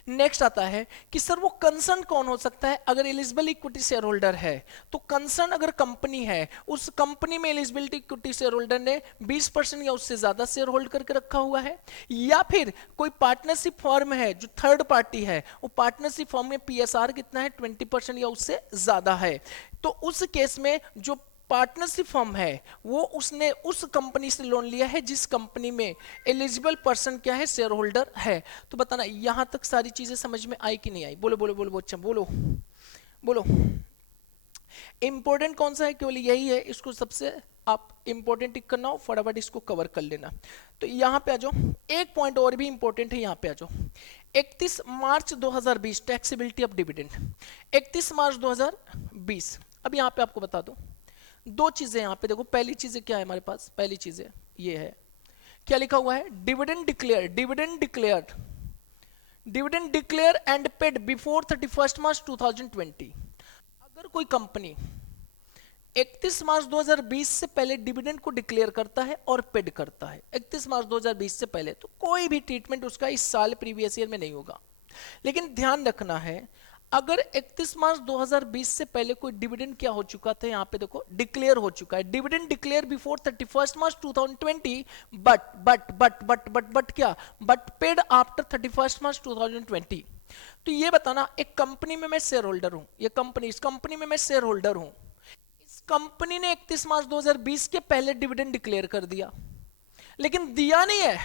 नेक्स्ट आता है कि सर वो कंसर्न कौन हो सकता है? अगर एलिजिबल इक्विटी शेयर होल्डर है तो कंसर्न अगर कंपनी है, उस कंपनी में एलिजिबिलिटी इक्विटी शेयर होल्डर ने 20% या उससे ज्यादा शेयर होल्ड करके रखा हुआ है, या फिर कोई पार्टनरशिप फर्म है जो थर्ड पार्टी है, वो पार्टनरशिप फर्म में पीएसआर कितना है 20% या उससे ज्यादा है, तो उस केस में जो पार्टनरशिप फर्म है वो उसने उस कंपनी से लोन लिया है जिस कंपनी में एलिजिबल पर्सन क्या है, शेयर होल्डर है। तो बताना यहां तक सारी चीजें समझ में आई कि नहीं आई? बोलो बोलो बोलो बच्चा, बोलो बोलो। इंपॉर्टेंट कौन सा है? केवल यही है, इसको सबसे आप इंपॉर्टेंट टिक करना हो, फटाफट इसको कवर कर लेना। तो यहां पे आ जाओ, एक पॉइंट और भी इंपॉर्टेंट है, यहां पे आ जाओ। 31 March 2020 taxability of dividend, 31 March 2020। अब यहां पे आपको बता दो दो चीजें, यहां पे देखो पहली चीजें क्या है हमारे पास, पहली चीजें ये है, क्या लिखा हुआ है? Dividend declare, dividend declare and paid before 31 March 2020। अगर कोई कंपनी 31 मार्च 2020 से पहले डिविडेंड को डिक्लेयर करता है और पेड करता है 31 मार्च 2020 से पहले, तो कोई भी ट्रीटमेंट उसका इस साल प्रीवियस ईयर में नहीं होगा। लेकिन ध्यान रखना है, अगर 31 मार्च 2020 से पहले कोई डिविडेंड क्या हो चुका था, यहां पे देखो डिक्लेयर हो चुका है, dividend declare before 31 March 2020 but क्या, बट पेड आफ्टर 31 मार्च 2020। तो ये बताना, एक कंपनी में मैं शेयर होल्डर हूं, ये कंपनी, इस कंपनी में मैं शेयर होल्डर हूं, इस कंपनी ने 31 मार्च 2020 के पहले डिविडेंड डिक्लेयर कर दिया, लेकिन दिया नहीं है,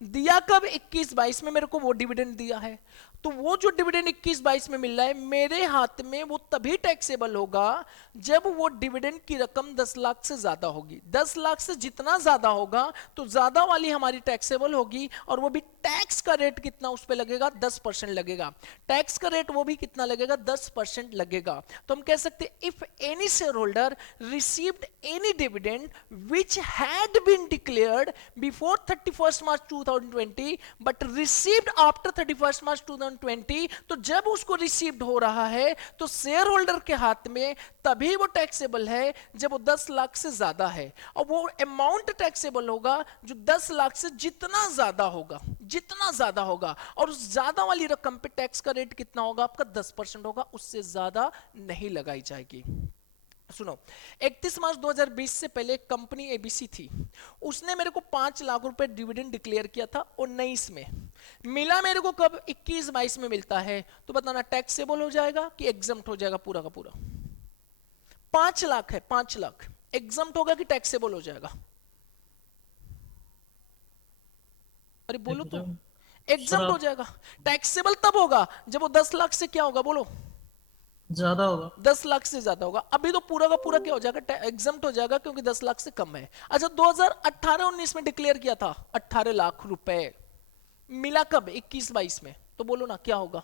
दिया कब? 21-22 में मेरे को वो डिविडेंड दिया है, तो वो जो डिविडेंड 21-22 में मिल रहा है मेरे हाथ में, वो तभी टैक्सेबल होगा जब वो डिविडेंड की रकम 10 लाख से ज्यादा होगी। 10 लाख से जितना ज्यादा होगा तो ज्यादा वाली हमारी टैक्सेबल होगी, और वो भी टैक्स का रेट कितना उस पे लगेगा? 10% लगेगा। टैक्स का रेट वो भी कितना लगेगा? 10% लगेगा। तो हम कह सकते हैं if any share holder received any dividend which had been declared before 31 March 2020 but received after 31 March 2020, तो जब उसको रिसीव्ड हो रहा है तो शेयर होल्डर के हाथ में तभी वो टैक्सेबल है जब वो 10 लाख से ज्यादा है, और वो अमाउंट टैक्सेबल होगा जो 10 लाख से जितना ज्यादा होगा, जितना ज्यादा होगा, और उस ज्यादा वाली रकम पे टैक्स का रेट कितना होगा आपका? 10% होगा, उससे ज्यादा नहीं लगाई जाएगी। सुनो, 31 मार्च 2020 से पहले कंपनी एबीसी थी, उसने मेरे को 5 लाख रुपए डिविडेंड डिक्लेयर किया था 19 में, मिला मेरे को कब? 21-22 में मिलता है, तो बताना टैक्सेबल हो जाएगा कि एग्जम्प्ट हो जाएगा पूरा का पूरा? 5 लाख है, 5 लाख एग्जम्प्ट होगा कि टैक्सेबल हो जाएगा? अरे बोलो तो, एग्जम्प्ट हो जाएगा। टैक्सेबल तब होगा जब वो 10 लाख से क्या होगा, बोलो? ज्यादा होगा। 10 लाख से ज्यादा होगा। अभी तो पूरा का पूरा क्या हो जाएगा? एग्जम्प्ट हो जाएगा, क्योंकि 10 लाख से कम है। अच्छा, 2018-19 में डिक्लेयर किया था 18 लाख रुपए, मिला कब? 21-22 में, तो बोलो ना क्या होगा?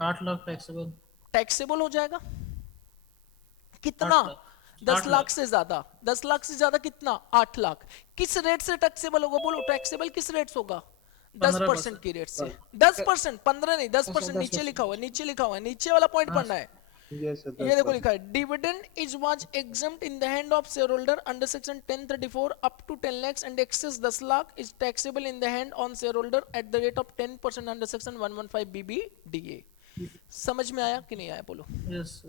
8 लाख टैक्सेबल। टैक्सेबल हो जाएगा कितना? 10 लाख से ज्यादा। 10 लाख से ज्यादा कितना? 8 लाख। किस रेट से टैक्सेबल होगा, बोलो? टैक्सेबल किस रेट से होगा? 10% की रेट से। 10%, 15 नहीं, 10%। नीचे लिखा हुआ है, नीचे लिखा हुआ है, नीचे वाला पॉइंट पढ़ना है। ये देखो लिखा है, dividend is was exempt in the hand of share holder under section 1034 up to 10 lakh and excess 10 lakh is taxable in the hand on share holder at the rate of 10% under section 115 BBDA। समझ में आया कि नहीं आया, बोलो? Yes.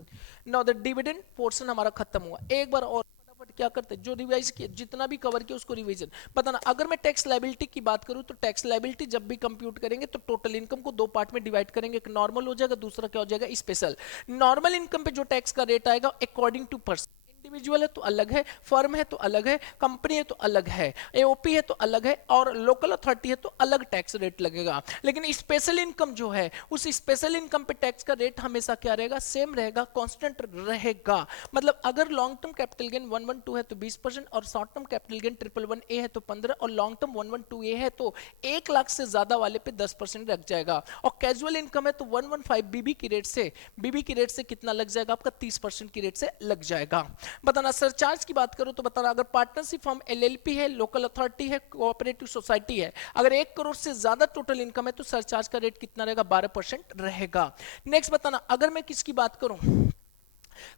Now the dividend portion हमारा खत्म हुआ। एक बार और फटाफट क्या करते हैं, जो रिवाइज किया, जितना भी कवर किया उसको रिवीजन बताना। अगर मैं टैक्स लायबिलिटी की बात करूं तो टैक्स लायबिलिटी जब भी कंप्यूट करेंगे तो टोटल इनकम को 2 पार्ट में डिवाइड करेंगे, एक नॉर्मल हो जाएगा, दूसरा क्या हो जाएगा? स्पेशल। नॉर्मल इनकम पे जो टैक्स का रेट आएगा अकॉर्डिंग टू पर्सन, इंडिविजुअल है तो अलग है, फर्म है तो अलग है, कंपनी है तो अलग है, एओपी है तो अलग है, और लोकल अथॉरिटी है तो अलग टैक्स रेट लगेगा। लेकिन स्पेशल इनकम जो है, उस स्पेशल इनकम पे टैक्स का रेट हमेशा क्या रहेगा? सेम रहेगा, कांस्टेंट रहेगा। मतलब अगर लॉन्ग टर्म कैपिटल गेन 112 है तो 20%, और short term capital gain 111A है तो 15%, और लॉन्ग टर्म 112A है तो 1 लाख से ज्यादा वाले पे 10% रख जाएगा। और कैजुअल इनकम है तो 115 बीबी की रेट से, बीबी की रेट से कितना लग जाएगा आपका? 30% की रेट से लग जाएगा। बताना सरचार्ज की बात करूं तो बताना, अगर पार्टनरशिप फर्म एलएलपी है, लोकल अथॉरिटी है, कोऑपरेटिव सोसाइटी है, अगर 1 करोड़ से ज्यादा टोटल इनकम है तो सरचार्ज का रेट कितना रहेगा? 12% रहेगा। नेक्स्ट बताना, अगर मैं किसकी बात करूं,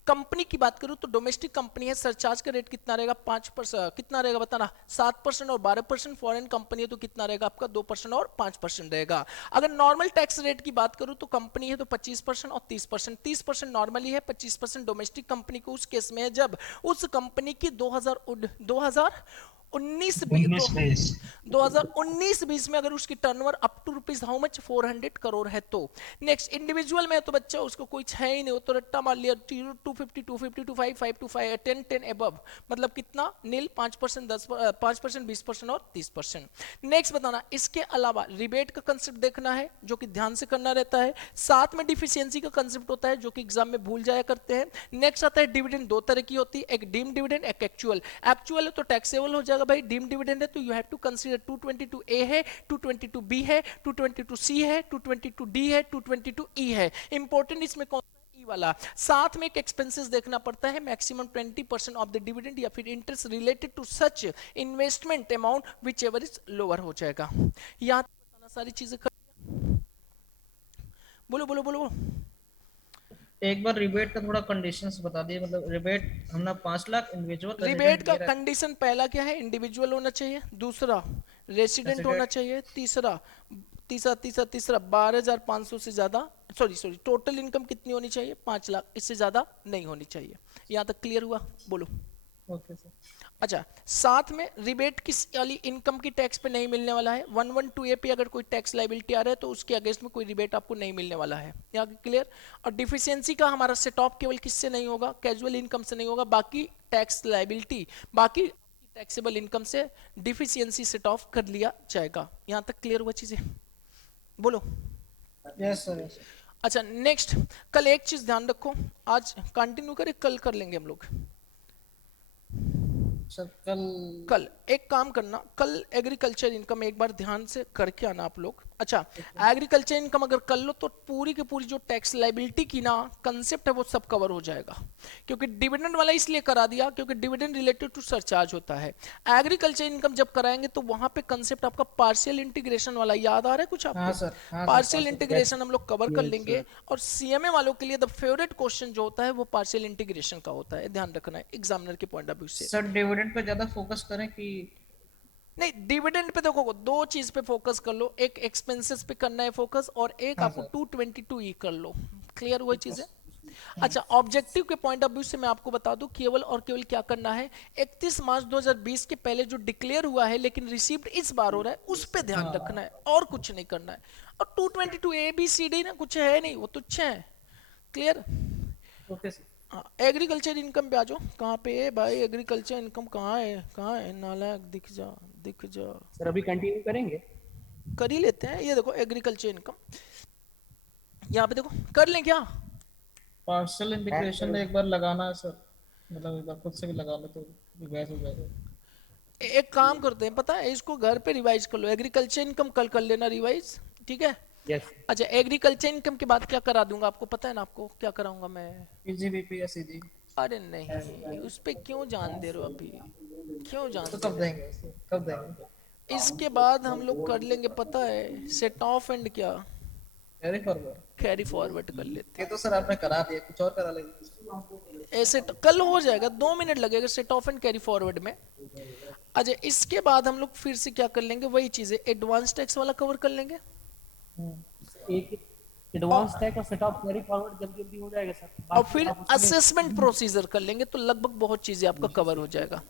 कंपनी की बात करूं तो डोमेस्टिक कंपनी है, सरचार्ज का रेट कितना रहेगा? 5%, कितना रहेगा बताना? 7% और 12%। फॉरेन कंपनी है तो कितना रहेगा आपका? 2% और 5% रहेगा। अगर नॉर्मल टैक्स रेट की बात करूं तो कंपनी है तो 25% और 30%। 30% नॉर्मली है, 25% डोमेस्टिक कंपनी को उस केस में है जब उस कंपनी की 2019-20 में अगर उसकी turnover up to rupees how much 400 crore है तो। नेक्स्ट इंडिविजुअल में तो बच्चा उसको कोई है ही नहीं, वो तो रट्टा मार लिया, 250 250 टू 5 5 टू 5 10 10 एबव, मतलब कितना? नील 5%, 5%, 20% और 30%। नेक्स्ट बताना, इसके अलावा रिबेट का कंसेप्ट देखना है जो कि ध्यान से करना रहता है, साथ में डिफिशियंसी का कंसेप्ट होता है जो कि एग्जाम में भूल जाया करते हैं। नेक्स्ट आता है डिविडेंड, दो तरह की होती है, एक डीम डिविडेंड, एक एक्चुअल। एक्चुअल है तो टैक्सेबल हो जाएगा भाई, डीम डिविडेंड है तो you have to consider 222A है, 222B है, 222C है, 222D है, 222E है। इंपॉर्टेंट इसमें कौन ई वाला, साथ में एक एक्सपेंसेस देखना पड़ता है, मैक्सिमम 20% ऑफ द डिविडेंड या फिर interest related to such investment amount whichever is lower हो जाएगा। यहाँ बताना सारी चीजें कर, बोलो बोलो बोलो। एक बार रिबेट का थोड़ा कंडीशंस बता दिए, मतलब रिबेट हमने 5 लाख इंडिविजुअल रिबेट का कंडीशन पहला क्या है? इंडिविजुअल होना चाहिए, दूसरा रेसिडेंट होना चाहिए, तीसरा तीसरा तीसरा तीसरा 12,500 से ज्यादा, सॉरी टोटल इनकम कितनी होनी चाहिए? 5 लाख, इससे ज्यादा नहीं होनी चाहिए। यहाँ तक क्लियर हुआ? बोलो। Okay sir. अच्छा, साथ में रिबेट किस वाली इनकम की टैक्स पे नहीं मिलने वाला है? 112A पे अगर कोई टैक्स लाइबिलिटी आ रहा है तो उसके अगेंस्ट में कोई रिबेट आपको नहीं मिलने वाला है। यहाँ क्लियर? और डिफिशियंसी का हमारा सेट ऑफ केवल किससे नहीं होगा? कैजुअल इनकम से नहीं होगा, बाकी टैक्स लाइबिलिटी, बाकी टैक्सेबल इनकम से डिफिशियंसी सेट ऑफ कर लिया जाएगा। यहाँ तक क्लियर हुआ चीजें? बोलो। Yes sir, yes. अच्छा नेक्स्ट, कल एक चीज ध्यान रखो, आज कंटिन्यू करें, कल कर लेंगे हम लोग। सर कल एक काम करना, कल एग्रीकल्चर इनकम एक बार ध्यान से करके आना आप लोग। अच्छा, एग्रीकल्चर इनकम अगर कर लो तो पूरी की पूरी जो टैक्स लाइबिलिटी की ना कंसेप्ट है वो सब कवर हो जाएगा, क्योंकि डिविडेंड वाला इसलिए करा दिया क्योंकि डिविडेंड रिलेटेड टू सरचार्ज होता है। एग्रीकल्चर इनकम जब कराएंगे तो वहां पे कंसेप्ट आपका पार्शियल इंटीग्रेशन वाला याद आ रहा है कुछ आपको? हाँ सर, हाँ पार्शियल इंटीग्रेशन हम लोग कवर कर लेंगे, और सीएमए वालों के लिए द फेवरेट क्वेश्चन जो होता है वो पार्शियल इंटीग्रेशन का होता है, ध्यान रखना है एग्जामिनर के पॉइंट ऑफ व्यू से। सर डिविडेंड पे ज्यादा फोकस करें कि नहीं, डिविडेंड पे देखो दो चीज पे फोकस कर लो, एक एक्सपेंसेस पे करना है फोकस और एक हाँ आपको सर। 222E कर लो। क्लियर हुआ चीजें? अच्छा, ऑब्जेक्टिव के पॉइंट ऑफ व्यू से मैं आपको बता दूं, केवल और केवल क्या करना है, 31 मार्च 2020 के पहले जो डिक्लेयर हुआ है लेकिन रिसीव्ड इस बार हो रहा है उस पे ध्यान रखना है और कुछ नहीं करना है। और 222ABCD ना कुछ है नहीं, वो तुच्छ है। Clear? Okay sir. Agriculture income पे आ जाओ। कहाँ पे है भाई एग्रीकल्चर इनकम? कहाँ है, कहाँ है नालायक? दिख जा दिख जा। सर अभी कंटिन्यू करेंगे? कर ही लेते हैं, ये देखो एग्रीकल्चर इनकम, यहाँ पे देखो, कर लें क्या? पार्शियल इंटीग्रेशन एक बार लगाना है सर, मतलब एक बार खुद से भी लगा लो तो रिवाइज हो जाएगा। एक काम करते हैं, पता है, इसको घर पे रिवाइज कर लो, एग्रीकल्चर इनकम कल कर लेना रिवाइज, ठीक है? यस। अच्छा, एग्रीकल्चर इनकम के बाद क्या करा दूंगा आपको पता है ना? आपको क्या कराऊंगा मैं? पीजीबीपी या सीधी? अरे नहीं, उस पे क्यों जान दे रहे हो अभी, क्यों जान तो दे कब रहे देंगे उसको? कब देंगे? हो? इसके बाद हम लोग कर लेंगे, पता है, सेट ऑफ एंड क्या कैरी फॉरवर्ड? कैरी फॉरवर्ड कर लेते ये तो सर आपने करा दिया, कुछ और करा लेंगे। हैं। ऐसे कल हो जाएगा, 2 मिनट लगेगा set of and carry forward में। अच्छा, इसके बाद हम लोग फिर से क्या कर लेंगे, वही चीजें एडवांस टैक्स वाला कवर कर लेंगे। एक एडवांस टैक्स और सेट ऑफ कैरी फॉरवर्ड जल्दी जल्दी हो जाएगा सर। और फिर असेसमेंट प्रोसीजर कर लेंगे तो लगभग बहुत चीजें आपका कवर हो जाएगा।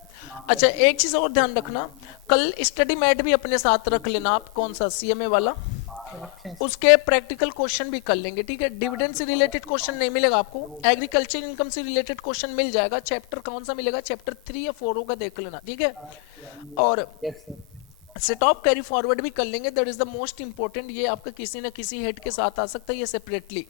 अच्छा, एक चीज और ध्यान रखना, कल स्टडी मैट भी अपने साथ रख लेना आप, कौन सा? सीएमए वाला। उसके प्रैक्टिकल क्वेश्चन भी कर लेंगे, ठीक है? डिविडेंड से रिलेटेड क्वेश्चन नहीं मिलेगा आपको, एग्रीकल्चर इनकम से रिलेटेड क्वेश्चन मिल जाएगा। चैप्टर कौन सा मिलेगा? चैप्टर 3 या 4 होगा, देख लेना, ठीक है? और सेट ऑफ कैरी फॉरवर्ड भी कर लेंगे, that is the most important. ये आपका किसी ना किसी हेड के साथ आ सकता है, ये सेपरेटली।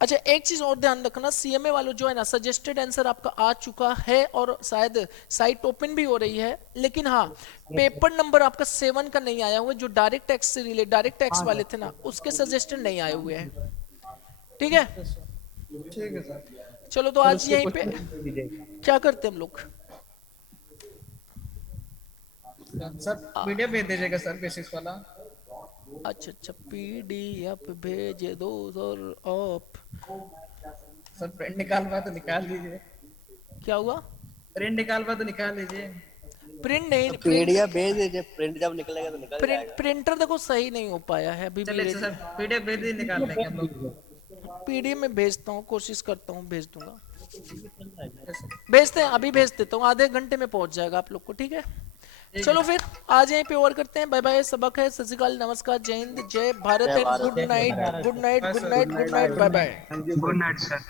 अच्छा, एक चीज और ध्यान रखना, सीएमए वालों जो है ना, सजेस्टेड आंसर आपका आ चुका है और शायद साइट ओपन भी हो रही है, लेकिन हाँ, पेपर नंबर आपका 7 का नहीं आया हुआ, जो डायरेक्ट टैक्स से रिलेटेड, डायरेक्ट टैक्स वाले थे ना, उसके सजेस्टेड नहीं आए हुए हैं, ठीक है? ठीक है सर। चलो तो आज यहीं पे क्या करते हैं हम लोग? सर वीडियो भेज दीजिएगा सर बेसिक्स वाला। अच्छा, पीडीएफ भेज दो सर आप। सर प्रिंट निकालवा तो निकाल लीजिए। क्या हुआ? प्रिंट निकालवा तो निकाल लीजिए। प्रिंट नहीं, पीडीएफ भेज दीजिए, प्रिंट जब निकलेगा तो निकल जाएगा। प्रिंटर देखो सही नहीं हो पाया है अभी भी। चलिए सर पीडीएफ भेज दीजिए, निकाल लेंगे हम लोग। पीडीएफ में भेजता हूँ, कोशिश करता हूँ, भेज दूंगा। भेजते हैं, अभी भेज देता हूँ, आधे घंटे में पहुंच जाएगा आप लोग को, ठीक है? चलो फिर आज यहीं पे और करते हैं। बाय बाय, सबक है, सत श्री अकाल, नमस्कार, जय हिंद, जय Bharat and good night, good night, good night, good night, bye bye. Good night sir.